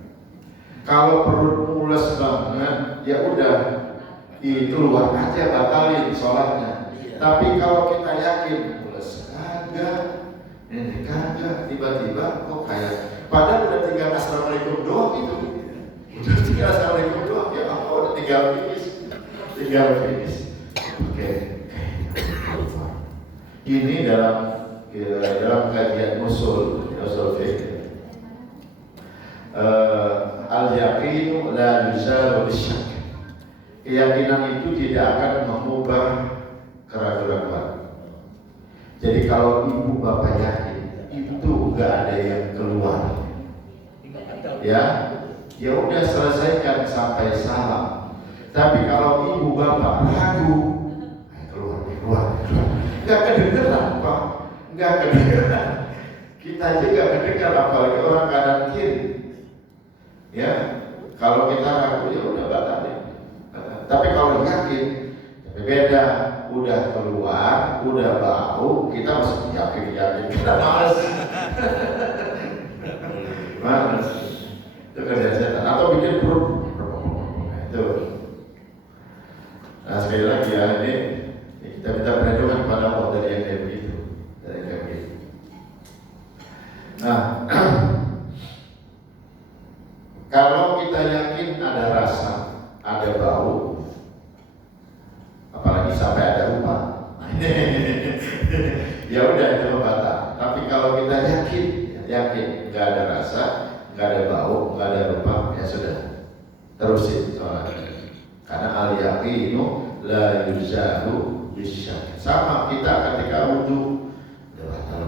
Kalau perut mules banget, ya udah keluar aja, batalin sholatnya. Tapi kalau kita yakin mules kagak, ini kagak, tiba-tiba kok kayak, padahal udah tinggal assalamualaikum doang itu. Udah tinggal assalamualaikum doang, ya Allah, udah tinggal finish. Oke. Ini dalam kajian usul fikih. Al-yaqinu la yuzalu bisyak. Keyakinan itu tidak akan mengubah keraguan. Jadi kalau ibu bapak yakin ada yang keluar. Ya udah selesaikan sampai salam. Tapi kalau ibu bapak ragu, keluar. Nggak kedengeran Pak, nggak kedengeran. Kita aja nggak kedengar, apalagi orang kanan kiri. Ya, kalau kita ragu ya udah batalin. Tapi kalau yakin, beda. Udah keluar, udah bau, kita masih yakin kita males. Males. Itu kerja setan. Atau bikin perut. Itu. Nah sekali lagi ya, ini kita minta perlindungan kepada Allah dari yang kayak begitu. Nah, kalau kita yakin ada rasa, ada bau, apalagi sampai ada rupa, ya udah itu batal. Tapi kalau kita yakin nggak ada rasa, nggak ada bau, nggak ada rupa, ya sudah, terusin sholatnya. Karena al-yaqinu la yuzalu bisyak. Sama kita ketika wudu, batal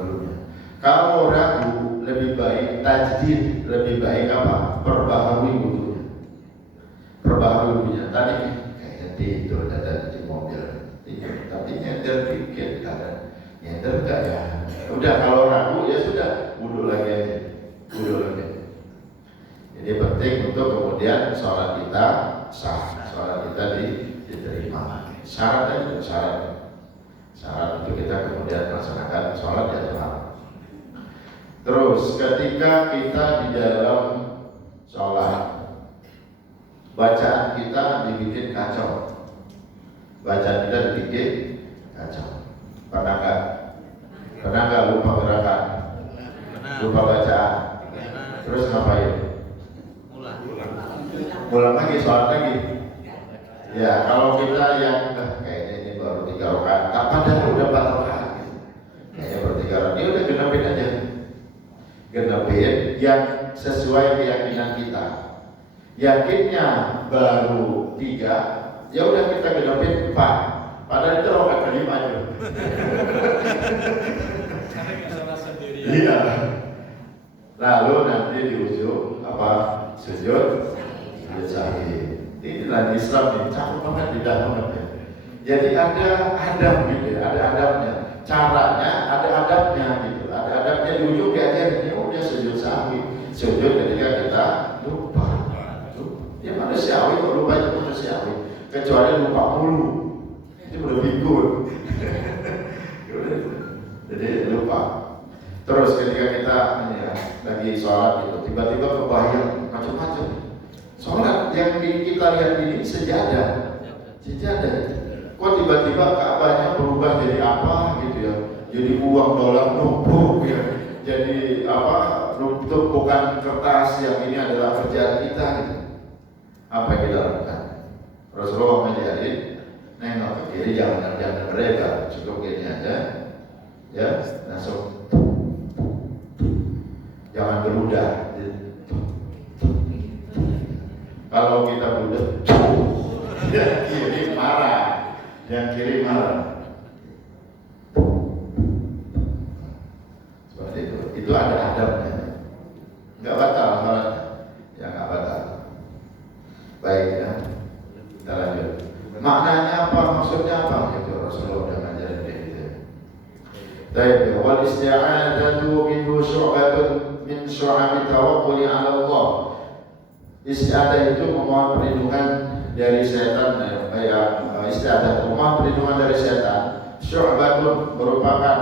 belumnya. Kalau ragu, lebih baik tajdid, lebih baik apa? Perbaharui wudunya. Tadi kayaknya tidur ada di mobil, tapi nyender dikit, nyender enggak ya? Udah kalau ragu ya sudah, wudu lagi aja. Jadi penting untuk kemudian sholat kita sah, sholat kita diterima. Syarat untuk kita kemudian melaksanakan sholat ya Tuhan. Terus ketika kita di dalam sholat, bacaan kita dibikin kacau. Pernah nggak lupa gerakan, lupa bacaan, terus ngapain? Ulang lagi, sholat lagi. Ya kalau kita yang kayaknya ini baru 3 rakaat, padahal udah 4 rakaat, kayaknya baru 3 rakaat, ya udah genapin aja. Yang sesuai keyakinan kita. Yakinnya baru 3, ya udah kita genapin 4. Padahal itu rakaat kelima aja. Iya. Lalu nanti di ujung sujud sahih. Inilah Islam ini cakep banget, tidak banget ya. Jadi ada adab gitu ya, ada adabnya. Caranya ada adabnya gitu. Ada adabnya di ujung diajarin, ya udah sujud sahih. Sujud ketika kita lupa. Ya manusiawi, kalau lupa itu manusiawi. Kecuali lupa mulu, itu udah pikun. Jadi lupa. Terus ketika kita lagi sholat gitu, tiba-tiba kebayang macam-macam. Sholat yang kita lihat ini sejadah. Kok tiba-tiba Ka'bahnya berubah jadi apa gitu ya? Jadi uang dolar numpuk ya. Jadi numpuk bukan kertas, yang ini adalah kerjaan kita gitu. Apa yang kita lakukan? Rasulullah mengajarin, nengok ke kiri, jangan mereka, cukup gini aja, ya, langsung, jangan berudah. Kalau kita berudah, yang kiri marah. Seperti itu ada adabnya. Nggak batal sholatnya, ya nggak batal. Baik ya, kita lanjut. Maknanya apa? Maksudnya apa? Gitu Rasulullah udah ngajarin kayak gitu. Baik, wal isti'adzatu minhu syu'batun min syu'abi tawakkuli 'ala Allah. Isti'adzah itu memohon perlindungan dari setan, isti'adzah memohon perlindungan dari setan. Syu'batun merupakan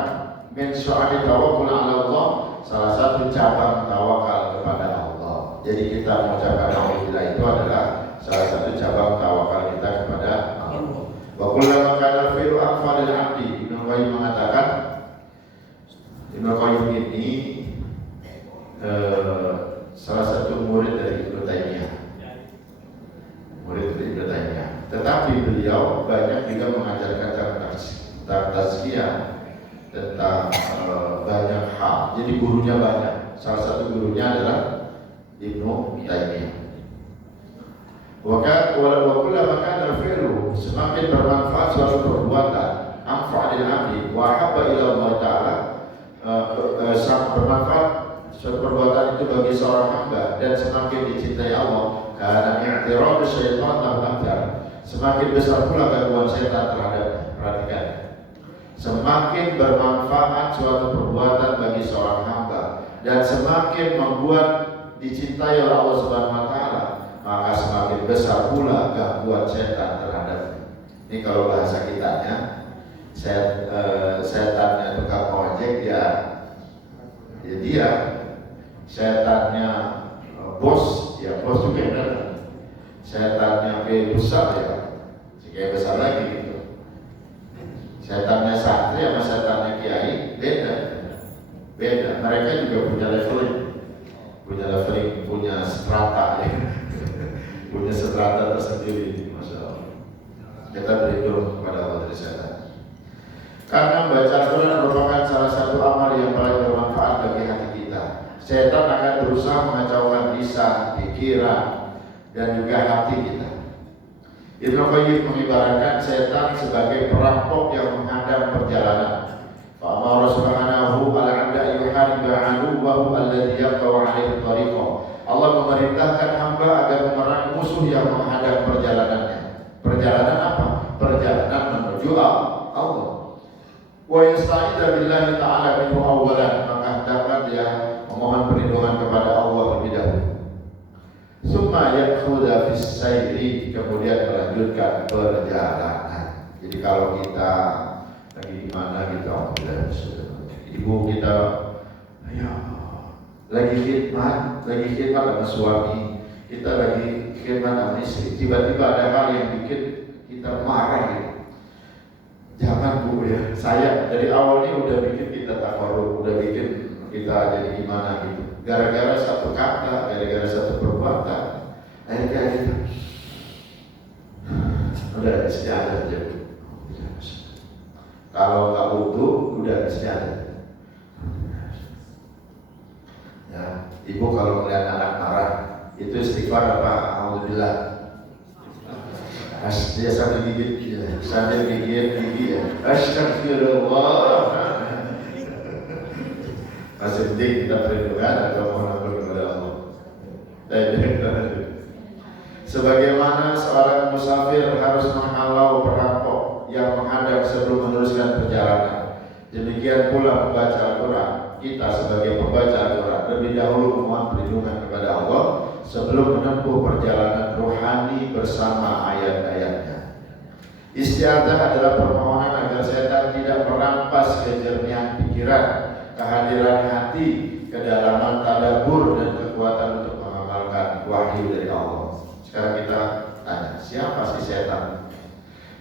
min syu'abi tawakkul 'ala Allah, salah satu cabang tawakal kepada Allah. Jadi kita mengucapkan alhamdulillah itu adalah salah satu cabang tawakal kita kepada Allah. Wa kullama kana al-fi'lu aqfalil 'abdi. Ibnu Qayyim mengatakan, Ibnu Qayyim ini salah satu murid dari Ibnu Taimiyah. Tetapi beliau banyak juga mengajarkan tentang tazkiyah, tentang banyak hal. Jadi gurunya banyak. Salah satu gurunya adalah Ibnu Taimiyah. Kullama kana al-fi'lu, semakin bermanfaat suatu perbuatan, anfa'il 'abdi wa habba ila Allah Ta'ala, sangat bermanfaat suatu perbuatan itu bagi seorang hamba dan semakin dicintai Allah, karena i'tiradu syaitan al-akbar, semakin besar pula gangguan setan terhadap, perhatikan, semakin bermanfaat suatu perbuatan bagi seorang hamba dan semakin membuat dicintai oleh Allah Subhanahu wa taala, maka semakin besar pula gangguan setan terhadap. Ini kalau bahasa kitanya, setannya tukang ojek ya dia, setannya bos ya bos juga ada, setannya kayak besar ya kayak besar lagi gitu. Setannya santri sama setannya kiai beda. Mereka juga punya leveling, punya strata ya. Punya strata tersendiri, masya Allah. Kita berlindung kepada Allah dari setan. Karena membaca Al-Quran merupakan salah satu amal yang paling bermanfaat bagi hati kita. Setan akan berusaha mengacaukan lisan, pikiran, dan juga hati kita. Ibnu Qayyim mengibaratkan setan sebagai perampok yang menghadang perjalanan. Fa'amara subhanahu al-'abda yuharibu 'aduwwahu alladhi yaqta'u 'alaihi tariqah. Allah memerintahkan hamba agar memerangi musuh yang menghadang perjalanannya. Perjalanan apa? Perjalanan menuju Allah. Wa yasta'idza billahi ta'ala minhu awwalan, maka hendaklah dia memohon perlindungan kepada Allah lebih dahulu. Summa ya'khudha fis sayri, kemudian melanjutkan perjalanan. Jadi kalau kita lagi di mana kita ibu kita ya lagi khidmat sama suami, kita lagi khidmat sama istri, tiba-tiba ada hal yang bikin kita marah gitu. Jangan Bu ya, saya dari awalnya udah bikin kita takarruf, udah bikin kita jadi gimana gitu. Gara-gara satu kata, gara-gara satu perbuatan, akhirnya kita udah istiadat aja. Kalau nggak wudu, udah istiadat. Ya, ibu kalau melihat anak marah, itu istighfar apa? Alhamdulillah. Dia sambil gigit gigi ya. Astagfirullah. Masih penting kita perlindungan atau mohon ampun kepada Allah. Sebagaimana seorang musafir harus menghalau perampok yang menghadap sebelum meneruskan perjalanan, demikian pula membaca Al-Quran. Kita sebagai pembaca Al-Quran lebih dahulu memohon perlindungan kepada Allah sebelum menempuh perjalanan rohani bersama ayat-ayatnya. Isti'adzah adalah permohonan agar setan tidak merampas kejernihan pikiran, kehadiran hati, kedalaman tadabbur dan kekuatan untuk mengamalkan wahyu dari Allah. Sekarang kita tanya, siapa sih setan?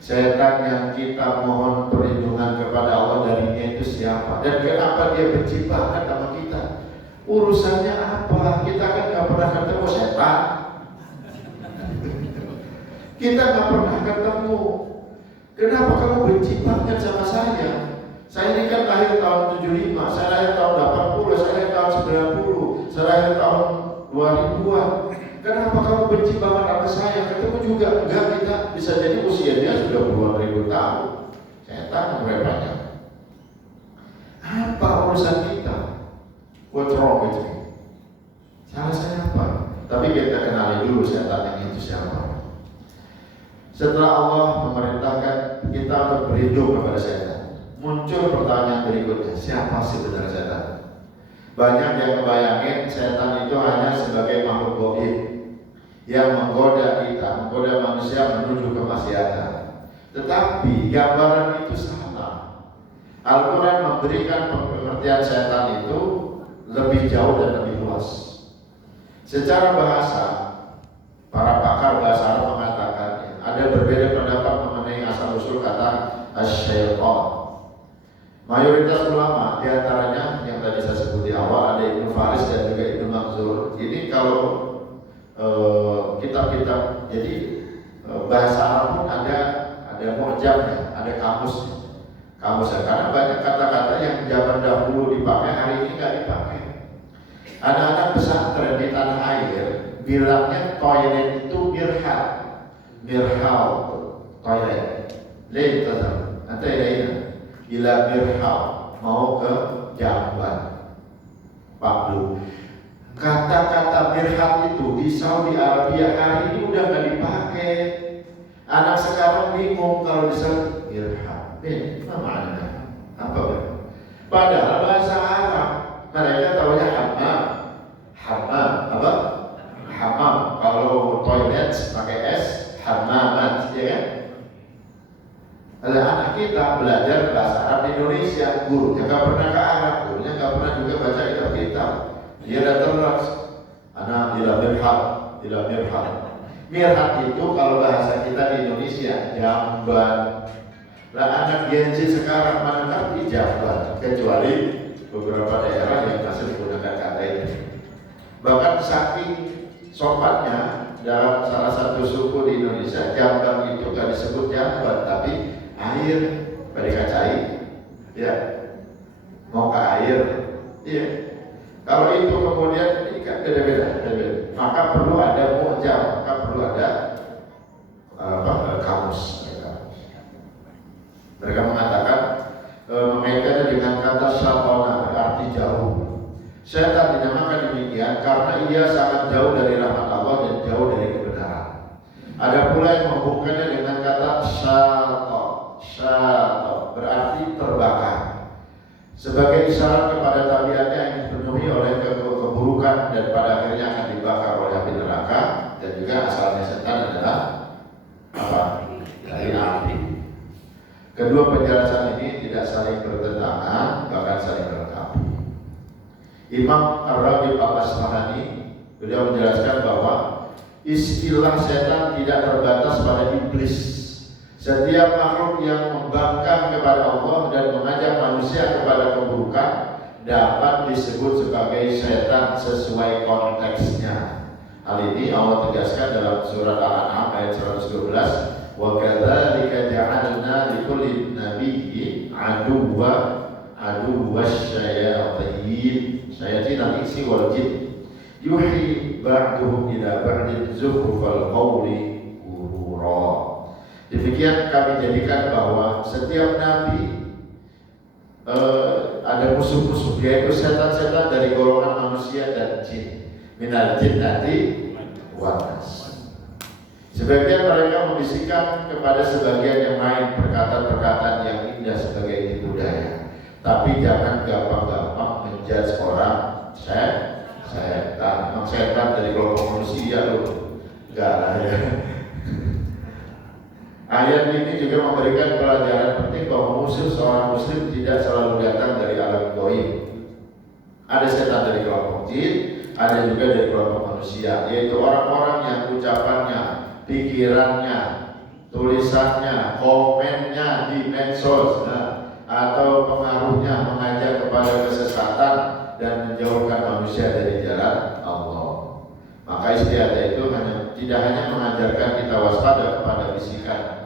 Setan yang kita mohon perlindungan kepada Allah darinya itu siapa? Dan kenapa dia benci banget sama kita? Urusannya apa? Kita kan gak pernah ketemu setan. Kita gak pernah ketemu. Kenapa kamu benci banget sama saya? Saya ini kan lahir tahun 75, saya lahir tahun 80, saya lahir tahun 90, saya lahir tahun 2000-an. Kenapa kamu benci banget sama saya? Ketemu juga enggak, kita bisa jadi usianya sudah puluhan ribu tahun. Setan merepanya. Apa urusan kita? What's wrong with me? Salah saya apa? Tapi kita kenali dulu setan yang itu siapa. Setelah Allah memerintahkan kita untuk berlindung kepada setan, muncul pertanyaan berikutnya, siapa sebenarnya setan? Banyak yang membayangkan setan itu hanya sebagai makhluk gaib yang menggoda kita, menggoda manusia menuju kemaksiatan. Tetapi gambaran itu salah. Al-Quran memberikan pengertian setan itu lebih jauh dan lebih luas. Secara bahasa, para pakar bahasa Arab mengatakan ada berbeda pendapat mengenai asal-usul kata asy-syaitan. Mayoritas ulama, diantaranya yang tadi saya sebut di awal, ada Ibnu Faris dan juga Ibnu Manzur. Ini kalau kitab-kitab, jadi bahasa Arab pun ada mu'jamnya, ada kamusnya. Karena banyak kata-kata yang zaman dahulu dipakai, hari ini nggak dipakai. Anak-anak pesantren di tanah air bilangnya toilet itu mirhal, toilet. Lain nanti ada ini. Bila mirhal mau ke jamban. Pak Blue. Kata-kata mirhat itu di Saudi Arabia hari ini udah nggak dipakai. Anak sekarang bingung kalau disebut mirhat. Apa maknanya? Apa? Padahal bahasa Arab mereka tahunya hammam. Hammam apa? Hammam. Kalau toilet pakai S, hammamat, ya kan? Ada anak kita belajar bahasa Arab di Indonesia, gurunya nggak pernah ke Arab, gurunya nggak pernah juga baca kitab-kitab. Dia datang terus, anak tidak mirhat, tidak mirhat. Mirhat itu kalau bahasa kita di Indonesia jamban. Lah anak Gen Z sekarang mana ngerti jamban, kecuali beberapa daerah yang masih menggunakan kata itu. Bahkan saking sopannya dalam salah satu suku di Indonesia, jamban itu gak disebut jamban, tapi air, mereka cai, ya, mau ke air, iya. Kalau itu kemudian beda-beda, maka perlu ada mu'jam, maka perlu ada kamus. Mereka mengatakan mengaitkannya dengan kata syatana, berarti jauh. Setan dinamakan demikian karena ia sangat jauh dari rahmat Allah dan jauh dari kebenaran. Ada pula yang menghubungkannya dengan kata syata, berarti terbakar. Sebagai isyarat kepada tabiatnya yang dipenuhi oleh keburukan dan pada akhirnya akan dibakar oleh api neraka. Dan juga asalnya setan adalah apa? Dari api. Kedua penjelasan ini tidak saling bertentangan, bahkan saling melengkapi. Imam Ar-Raghib Al-Asfahani beliau menjelaskan bahwa istilah setan tidak terbatas pada iblis. Setiap makhluk yang membangkang kepada Allah dan mengajak manusia kepada keburukan dapat disebut sebagai setan sesuai konteksnya. Hal ini Allah tegaskan dalam surat Al-An'am ayat 112, wa kadzalika ja'alna likulli nabiyyin aduwwa syayatin al-insi wal jin yuhi ba'duhum ila ba'din zukhrufal qawli ghurura. Demikian kami jadikan bahwa setiap nabi ada musuh-musuh, yaitu setan-setan dari golongan manusia dan jin. Minal jinnati wan nas. Sebagian mereka membisikkan kepada sebagian yang lain perkataan-perkataan yang indah sebagai tipu daya. Tapi jangan gampang-gampang menjudge orang setan. Setan dari kelompok manusia loh. Enggak lah ya. Ayat ini juga memberikan pelajaran penting bahwa musuh seorang muslim tidak selalu datang dari alam gaib. Ada setan dari kelompok jin, ada juga dari kelompok manusia, yaitu orang-orang yang ucapannya, pikirannya, tulisannya, komennya di medsos, atau pengaruhnya mengajak kepada kesesatan dan menjauhkan manusia dari jalan Allah. Maka istiadah itu tidak hanya mengajarkan kita waspada kepada bisikan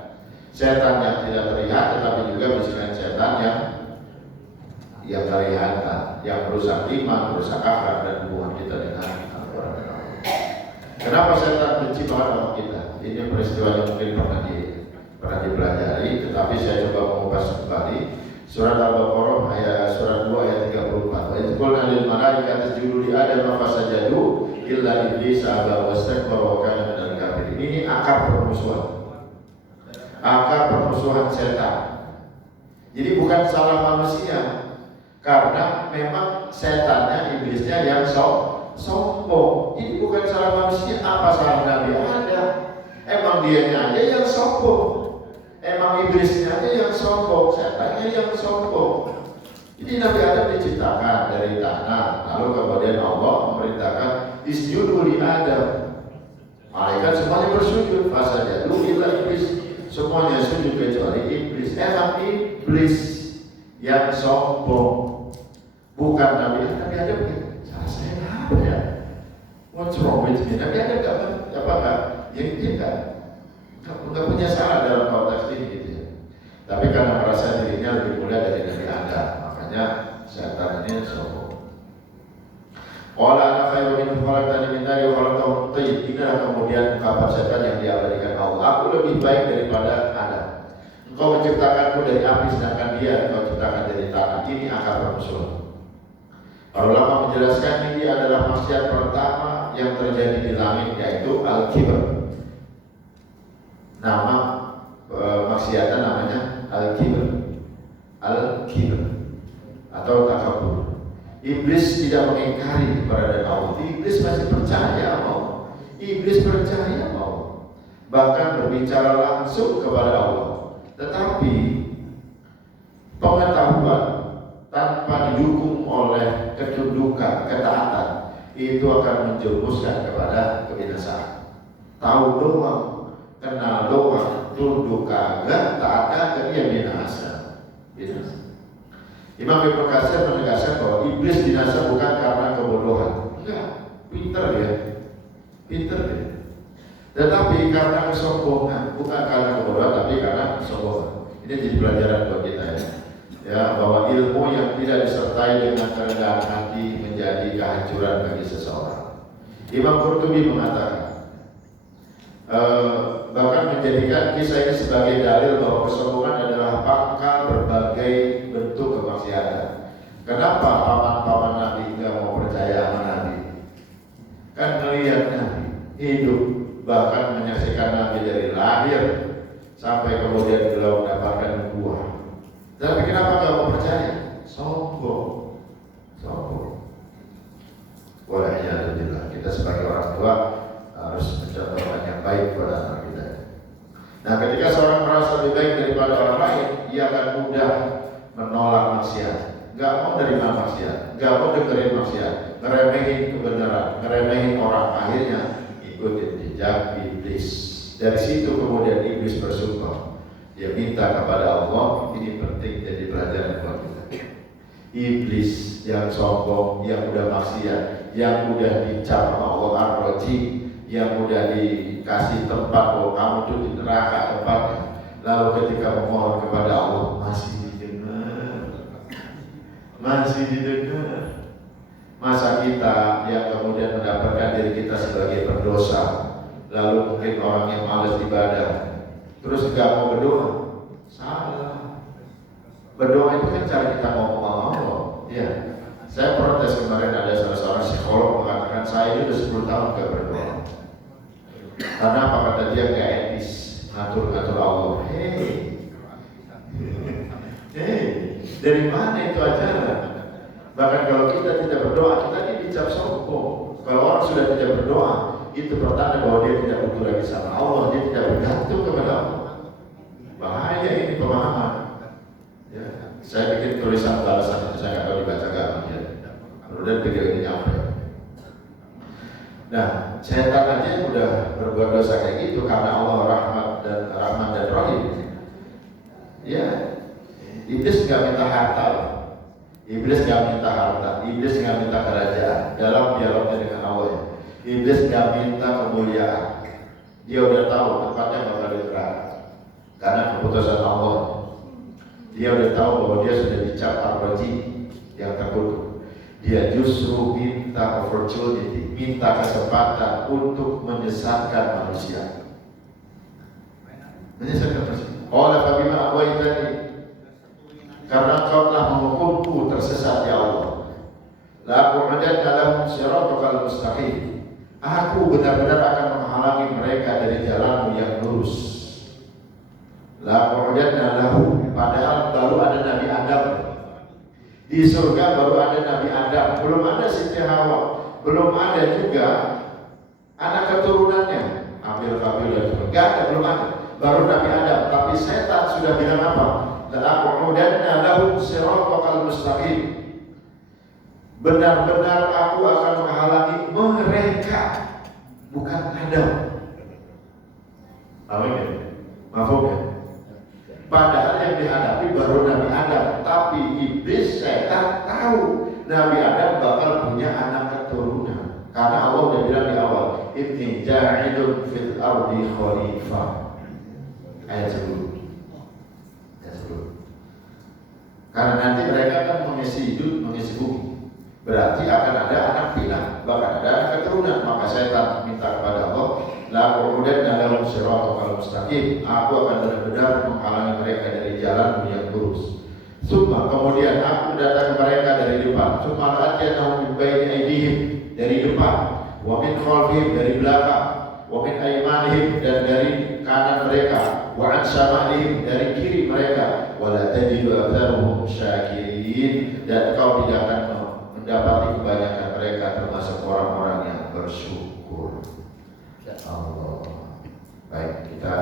setan yang tidak terlihat, tetapi juga bisikan setan yang kelihatan, yang merusak iman, merusak akhlak dan hubungan kita dengan Al-Quran. Kenapa setan benci banget sama kita? Ini peristiwa yang mungkin pernah dipelajari, tetapi saya coba mengupas kembali. Surat Al-Baqarah ayat surat 2 ayat 34. Wa idh qulna lil malaikati isjudu li Adam fasajadu illa iblis aba wastakbara wa kana minal kafirin. Ini akar permusuhan. Akar permusuhan setan. Jadi bukan salah manusia, karena memang setannya, iblisnya yang sombong. Ini bukan salah manusia. Apa salah Nabi Adam? Emang dianya aja yang sombong. Emang iblisnya aja yang sombong, setannya yang sombong. Jadi Nabi Adam diciptakan dari tanah, lalu kemudian Allah memerintahkan isjudu li Adam. Malaikat semuanya bersujud, fasajadu illa iblis. Semuanya sujud kecuali iblis. Emang iblis yang sombong, bukan Nabi Adam. Nabi Adam salah saya apa ya? What's wrong with me? Nabi Adam nggak punya salah dalam konteks ini gitu ya. Tapi karena merasa dirinya lebih mulia dari Nabi Adam, makanya setan ini sombong. Qala ana khairu min khalaqtani min nar wa khalaqtahu min tin. Inilah kemudian ungkapan setan yang diabadikan Allah. Aku lebih baik daripada Adam. Engkau menciptakanku dari api, sedangkan dia engkau ciptakan dari tanah. Ini akar permusuhan. Para ulama menjelaskan ini adalah maksiat pertama yang terjadi di langit, yaitu al-kibr. Nama maksiatan namanya al-kibr, al-kibr atau takabur. Iblis tidak mengingkari keberadaan Allah. Iblis masih percaya Allah. Iblis percaya Allah, bahkan berbicara langsung kepada Allah. Tetapi pengetahuan tanpa didukung oleh ketundukan, ketaatan, itu akan menjerumuskan kepada kebinasaan. Tahu doang, kenal doang, tunduk kagak, taat kagak, ya binasa. Imam Ibnu Katsir menegaskan bahwa iblis binasa bukan karena kebodohan. Enggak, pinter dia. Tetapi karena kesombongan, bukan karena kebodohan, tapi karena kesombongan. Ini jadi pelajaran buat kita ya. Ya, bahwa ilmu yang tidak disertai dengan kerendahan hati menjadi kehancuran bagi seseorang. Imam Qurtubi mengatakan, bahkan menjadikan kisah ini sebagai dalil bahwa kesombongan adalah pangkal berbagai bentuk kemaksiatan. Kenapa paman-paman Nabi nggak mau percaya sama Nabi? Kan melihat Nabi hidup, bahkan menyaksikan Nabi dari lahir sampai kemudian beliau mendapatkan buah. Tapi kenapa nggak mau percaya? Sombong. Walhamdulillah, kita sebagai orang tua harus mencontohkan yang baik kepada anak kita. Nah, ketika seorang merasa lebih baik daripada orang lain, ia akan mudah menolak maksiat, nggak mau nerima maksiat, nggak mau dengerin maksiat, ngeremehin kebenaran, ngeremehin orang, akhirnya ikutin jejak iblis. Dari situ kemudian iblis bersumpah, dia minta kepada Allah. Ini penting jadi pelajaran buat kita. Iblis yang sombong, yang udah maksiat, yang udah dicap Allah ar-Rajim, yang udah dikasih tempat bahwa kamu itu di neraka tempatnya, lalu ketika memohon kepada Allah masih didengar. Masa kita yang kemudian mendapatkan diri kita sebagai berdosa, lalu mungkin orang yang malas ibadah, terus nggak mau berdoa? Salah. Berdoa itu kan cara kita ngomong sama Allah. Ya, saya protes kemarin, ada salah seorang psikolog mengatakan saya itu udah 10 tahun gak berdoa. Karena apa kata dia, gak etis ngatur-ngatur Allah. Dari mana itu ajaran? Bahkan kalau kita tidak berdoa, kita ini dicap sombong. Kalau orang sudah tidak berdoa, itu pertanda bahwa dia tidak butuh lagi sama Allah, dia tidak bergantung kepada Allah. Bahaya ini pemahaman. Ya, saya bikin tulisan balasan, saya nggak tahu dibaca nggak ya. Kemudian video ini nyampe. Nah, setan aja udah berbuat dosa kayak gitu karena Allah Rahman dan Rahim. Ya, iblis nggak minta harta, iblis nggak minta harta, iblis nggak minta kerajaan. Dalam dialognya dengan Allah, iblis nggak minta kemuliaan. Dia udah tahu tempatnya bakal di neraka karena keputusan Allah. Dia udah tahu bahwa dia sudah dicap ar-Rajim, yang terkutuk. Dia justru minta opportunity, minta kesempatan untuk menyesatkan manusia. Menyesatkan manusia. Qala fa bima aghwaytani, karena kau telah menghukumku tersesat ya Allah. La aqudanna lahum siratal mustaqim. Aku benar-benar akan menghalangi mereka dari jalanmu yang lurus. La aqudanna lahum, padahal baru ada Nabi Adam. Di surga baru ada Nabi Adam, belum ada Siti Hawa, belum ada juga anak keturunannya Abil Kabil dan sebagainya, belum ada. Baru Nabi Adam, tapi setan sudah bilang apa? La'aqudanna lahum siratal mustaqim. Benar-benar aku akan menghalangi mereka, bukan Adam. Amin ya? Mafhum ya? Padahal yang dihadapi baru Nabi Adam, tapi iblis setan tahu Nabi Adam bakal punya anak keturunan. Karena Allah udah bilang di awal, inni ja'ilun fil ardi khalifah. Ayat 10. Karena nanti mereka akan mengisi hidup, mengisi bumi. Berarti akan ada anak pinak, bahkan ada anak keturunan. Maka setan minta kepada Allah, la aqudanna lahum siratal mustaqim. Aku akan benar-benar menghalangi mereka dari jalan yang lurus. Summa, kemudian aku datang mereka dari depan. Summa la'atiyannahum min baini aydihim, dari depan, wa min khalfihim, dari belakang, wa min aymanihim, dan dari kanan mereka, wa an syamalihim, dari kiri mereka, wa la tajidu aktsarahum syakirin, dan kau tidak akan mendapati kebanyakan mereka termasuk orang-orang yang bersyukur. Allah. Baik, kita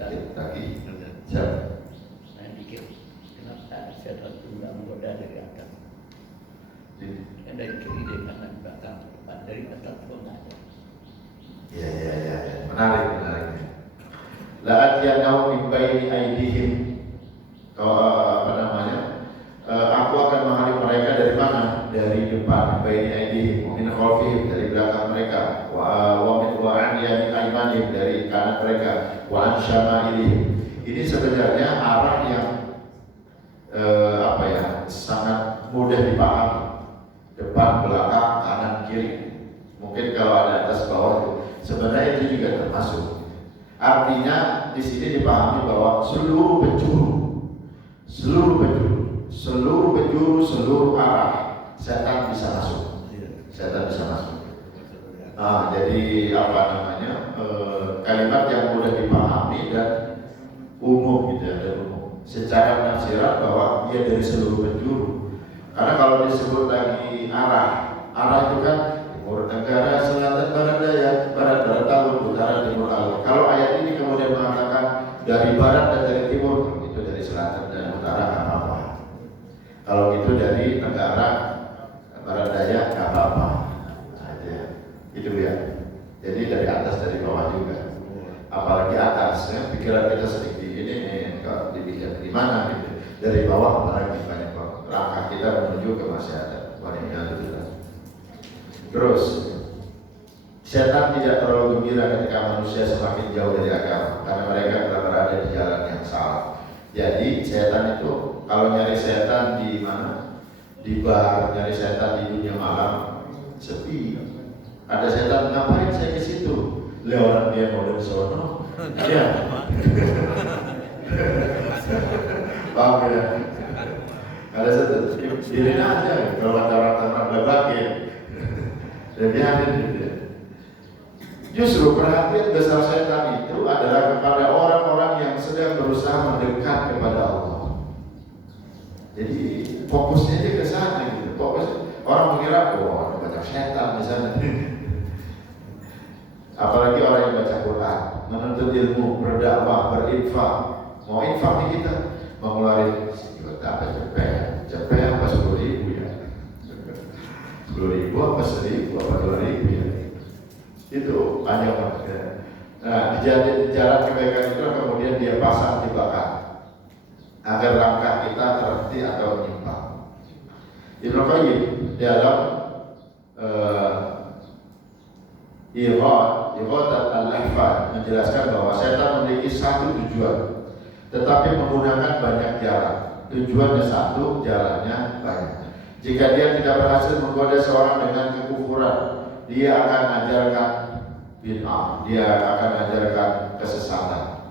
lagi. Siap. Saya pikir kenapa setan itu nggak menggoda dari atas? Dari kiri, dari kanan, belakang, depan, dari atas pun ada. Ya. Menarik. La'atiyannahum min baini aydihim. Aku akan menghalang mereka dari mana? Dari depan, baini aydihim, min khalfihim, dari belakang mereka, wa an aymanihim, dari kanan mereka, wa an syama'ilihim. Ini sebenarnya arah yang sangat mudah dipahami. Depan, belakang, kanan, kiri. Mungkin kalau ada atas bawah, sebenarnya itu juga termasuk. Artinya di sini dipahami bahwa seluruh penjuru, seluruh arah setan bisa masuk. Jadi kalimat yang mudah dipahami dan umum gitu ya, secara penafsiran bahwa dia dari seluruh penjuru. Karena kalau disebut lagi arah itu kan timur tenggara, selatan barat daya, barat timur, utara timur laut. Kalau ayat ini kemudian mengatakan dari barat dan dari timur, itu dari selatan dan utara nggak apa-apa. Kalau itu dari tenggara, barat daya nggak apa-apa. Itu ya. Jadi dari atas dari bawah juga. Apalagi atas, ya, pikiran kita sedikit ini kalau dipikir di mana gitu. Dari bawah apalagi banyak langkah kita menuju ke masyarakat. Terus setan tidak terlalu gembira ketika manusia semakin jauh dari agama, karena mereka telah berada di jalan yang salah. Jadi setan itu, kalau nyari setan di mana? Di bar, nyari setan di dunia malam, sepi. Ada setan, ngapain saya ke situ? Lihat orang dia mau dari sono. Iya. Paham ya? Ada setan, diri aja. Kalau ada orang berbagai, jadi ada. Justru perhatian besar setan itu adalah kepada orang-orang yang sedang berusaha mendekat kepada Allah. Jadi fokusnya aja ke sana gitu. Orang mengira, ada banyak setan di sana. Apalagi orang yang baca Quran, menuntut ilmu, berdakwah, berinfak. Mau infak nih kita, mau ngeluarin sejuta apa cepet apa 10.000 ya, 10.000 apa 1.000 apa 2.000 ya, itu banyak banget ya. Nah, di jalan kebaikan itu kemudian dia pasang jebakan agar langkah kita terhenti atau menyimpang. Ibnu Qayyim dalam Ighatsat al-Lahfan menjelaskan bahwa setan memiliki satu tujuan, tetapi menggunakan banyak jalan. Tujuannya satu, jalannya banyak. Jika dia tidak berhasil menggoda seorang dengan kekufuran, dia akan ajarkan bid'ah, dia akan ajarkan kesesatan.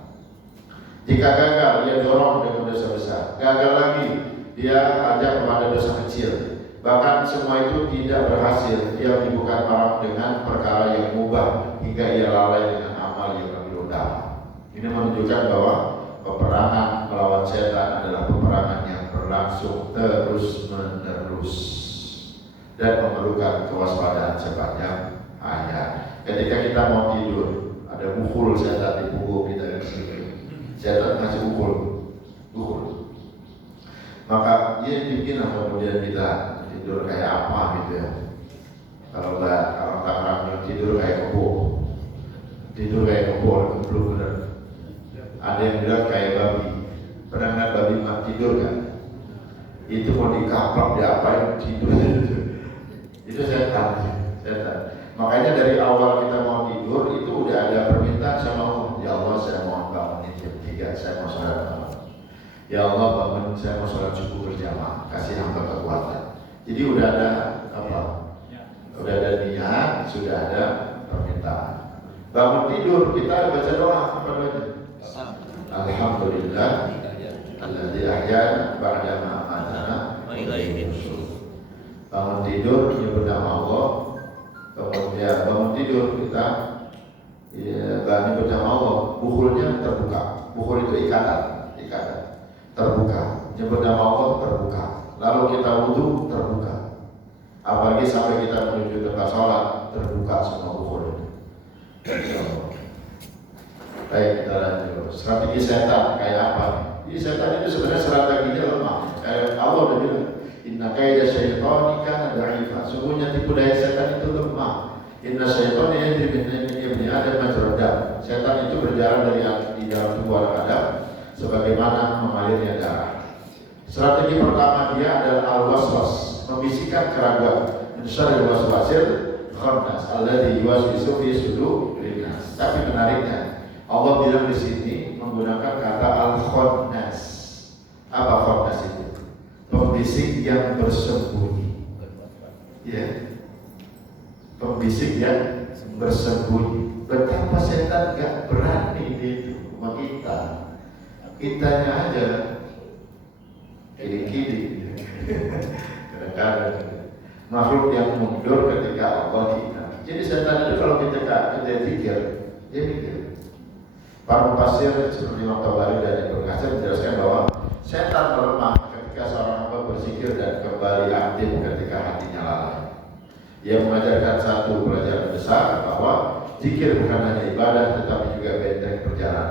Jika gagal, dia dorong dengan dosa besar. Gagal lagi, dia ajak kepada dosa kecil. Bahkan semua itu tidak berhasil, dia menyibukkan orang dengan perkara yang mubah hingga ia lalai dengan amal yang lebih utama. Ini menunjukkan bahwa peperangan melawan setan adalah peperangan yang berlangsung terus-menerus dan memerlukan kewaspadaan sepanjang hayat. Ketika kita mau tidur, ada mukul setan di punggung kita di sini. Setan ngasih mukul. Maka dia bikin kemudian kita tidur kayak apa gitu ya. Kalau tak tidur kayak kebo, geblok bener. Ada yang bilang kayak babi. Pernah lihat babi tidur kan? Itu mau dikaplok diapain tidur itu setan. Makanya dari awal kita mau tidur itu udah ada permintaan sama Allah. Ya Allah, saya mau bangun jam 3, saya mau sholat malam. Ya Allah, bangun saya mau sholat subuh berjamaah, kasih hamba kekuatan. Jadi udah ada apa? Udah ada niat, sudah ada permintaan. Bangun tidur kita baca doa apa doanya? Alhamdulillah alladzi ahyana ba'da ma menyebut nama Allah, kemudian bangun tidur kita gak menyebut nama Allah, bukulnya terbuka. Bukul itu ikatan terbuka. Menyebut nama Allah terbuka. Lalu kita wudhu terbuka. Apalagi sampai kita menuju tempat sholat terbuka semua bukul itu. Baik, kita lanjut. Strategi setan kayak apa? Jadi setan itu sebenarnya strateginya lemah. Kayak Allah udah bilang, inna kaida syaitani kana dha'ifa. Sungguhnya tipu daya setan itu lemah. Inna syaitani yajri min ibni Adam majra dam. Setan itu berjalan di dalam tubuh Adam sebagaimana mengalirnya darah. Strategi pertama dia adalah al-waswas, membisikkan keraguan. Insyaallah waswasil khannas alladzi yuwaswisu fi sudurin nas. Tapi menariknya Allah bilang di sini menggunakan kata al-khannas. Apa khannas itu? Pembisik yang bersembunyi. Ya. Pembisik yang bersembunyi. Betapa setan gak berani itu sama kita. Kitanya aja kiri-kiri. Kadang-kadang makhluk yang mundur ketika Allah diingat. Jadi setan itu kalau kita pikir, dia mikir. Para mufassir seperti Imam Tabari dan Ibnu Katsir menjelaskan bahwa setan melemah ketika seorang hamba berzikir dan kembali aktif ketika hatinya lalai. Ia mengajarkan satu pelajaran besar bahwa zikir bukan hanya ibadah tetapi juga benteng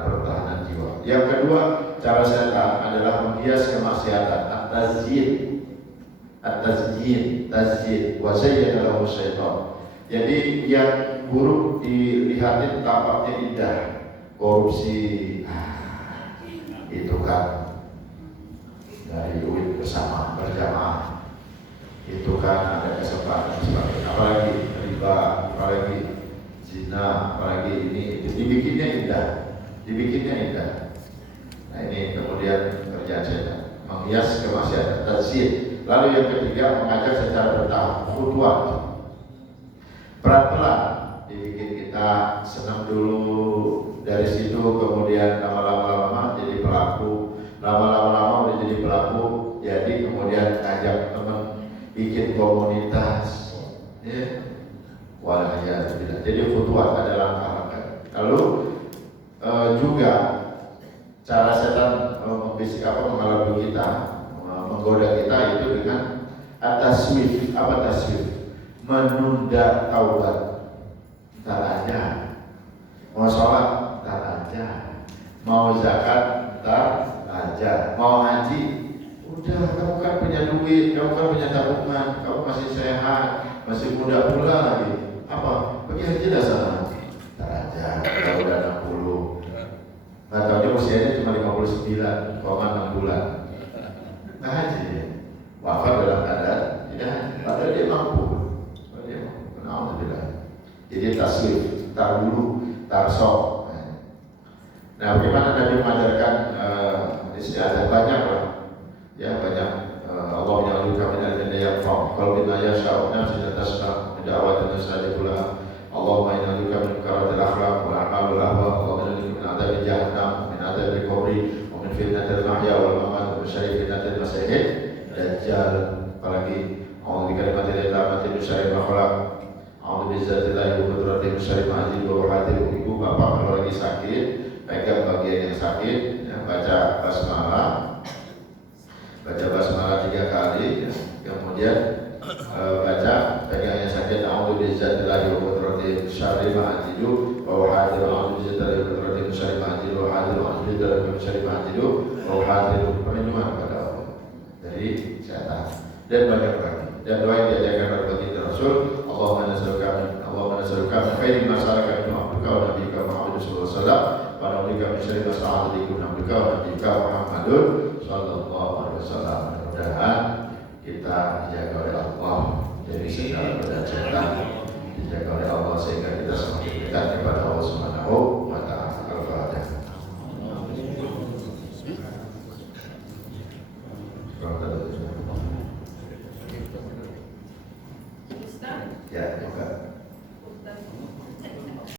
pertahanan jiwa. Yang kedua, cara setan adalah menghias kemaksiatan, at-tazyin, wa zayyana lahu syaitan. Jadi yang buruk dilihatin tampaknya indah. Korupsi, itu kan dari duit bersama berjamaah, itu kan ada kesempatan sebagainya. Apalagi riba, apalagi zina, apalagi ini itu dibikinnya indah. Nah ini kemudian kerjaan setan, menghias kemaksiatan, tazyin. Lalu yang ketiga, mengajak secara bertahap, khutwat, pelan-pelan dibikin kita senang dulu. Dari situ kemudian lama-lama jadi pelaku, lama-lama udah jadi pelaku, jadi kemudian ajak teman bikin komunitas, ya, walaya tidak. Jadi khutwat ada langkah-langkah. Lalu juga cara setan membisik mengalami kita, menggoda kita itu dengan taswif. Apa taswif? Menunda taubat. Ntar aja. Mau sholat, ntar aja. Mau zakat, ntar aja. Mau haji, udah kamu kan punya duit, kamu kan punya tabungan, kamu masih sehat, masih muda pula lagi. Apa? Pergi haji dah sana. Ntar aja, kalau udah 60. Nggak tahu dia usianya cuma 59,6 bulan. Nggak haji. Wafat dalam keadaan tidak haji. Padahal dia mampu. Alhamdulillah. Jadi taswif, tar dulu, tar sok. Nah, bagaimana Nabi mengajarkan istiadah banyak lah, ya banyak. Allah menyalurkan minal jannah yang fam. Kalau bina yashau nafsi tasna da'wat nasadi pula. Allah menyalurkan min karatil akhlaq wal a'mal wal ahwa. Allah menyalurkan min adab jahannam, min adab kubri, wa min fitnatil mahya wal mamat, wa syarri fitnatil masih dajjal. Apalagi Allah dikalimatil ilamati min syarri makhluk. Allah bizzatillahi wa qudratihi syarri ma'ajil wa hadil. Ibu bapak kalau lagi sakit, pegang bagian yang sakit, ya, baca basmalah 3 kali, ya. Kemudian baca pegang yang sakit, a'udzu bizzatillahi wa qudratihi syarri ma'ajil wa hadil. A'udzu bizzatillahi wa qudratihi syarri ma'ajil wa hadil. A'udzu bizzatillahi syarri ma'ajil wa hadil. Perlindungan kepada Allah dari setan dan banyak lagi. Dan doa yang diajarkan oleh baginda Rasul, Allahumma nas'aluka min khairi ma sa'alaka minhu 'abduka wa nabiyyuka Muhammad sallallahu alaihi wasallam wa na'udzubika min syarri ma sta'adha bihi 'abduka wa nabiyyuka Muhammadun sallallahu alaihi wasallam. Mudah-mudahan kita dijaga oleh Allah dari segala godaan setan, dijaga oleh Allah sehingga kita semakin dekat kepada Allah Subhanahu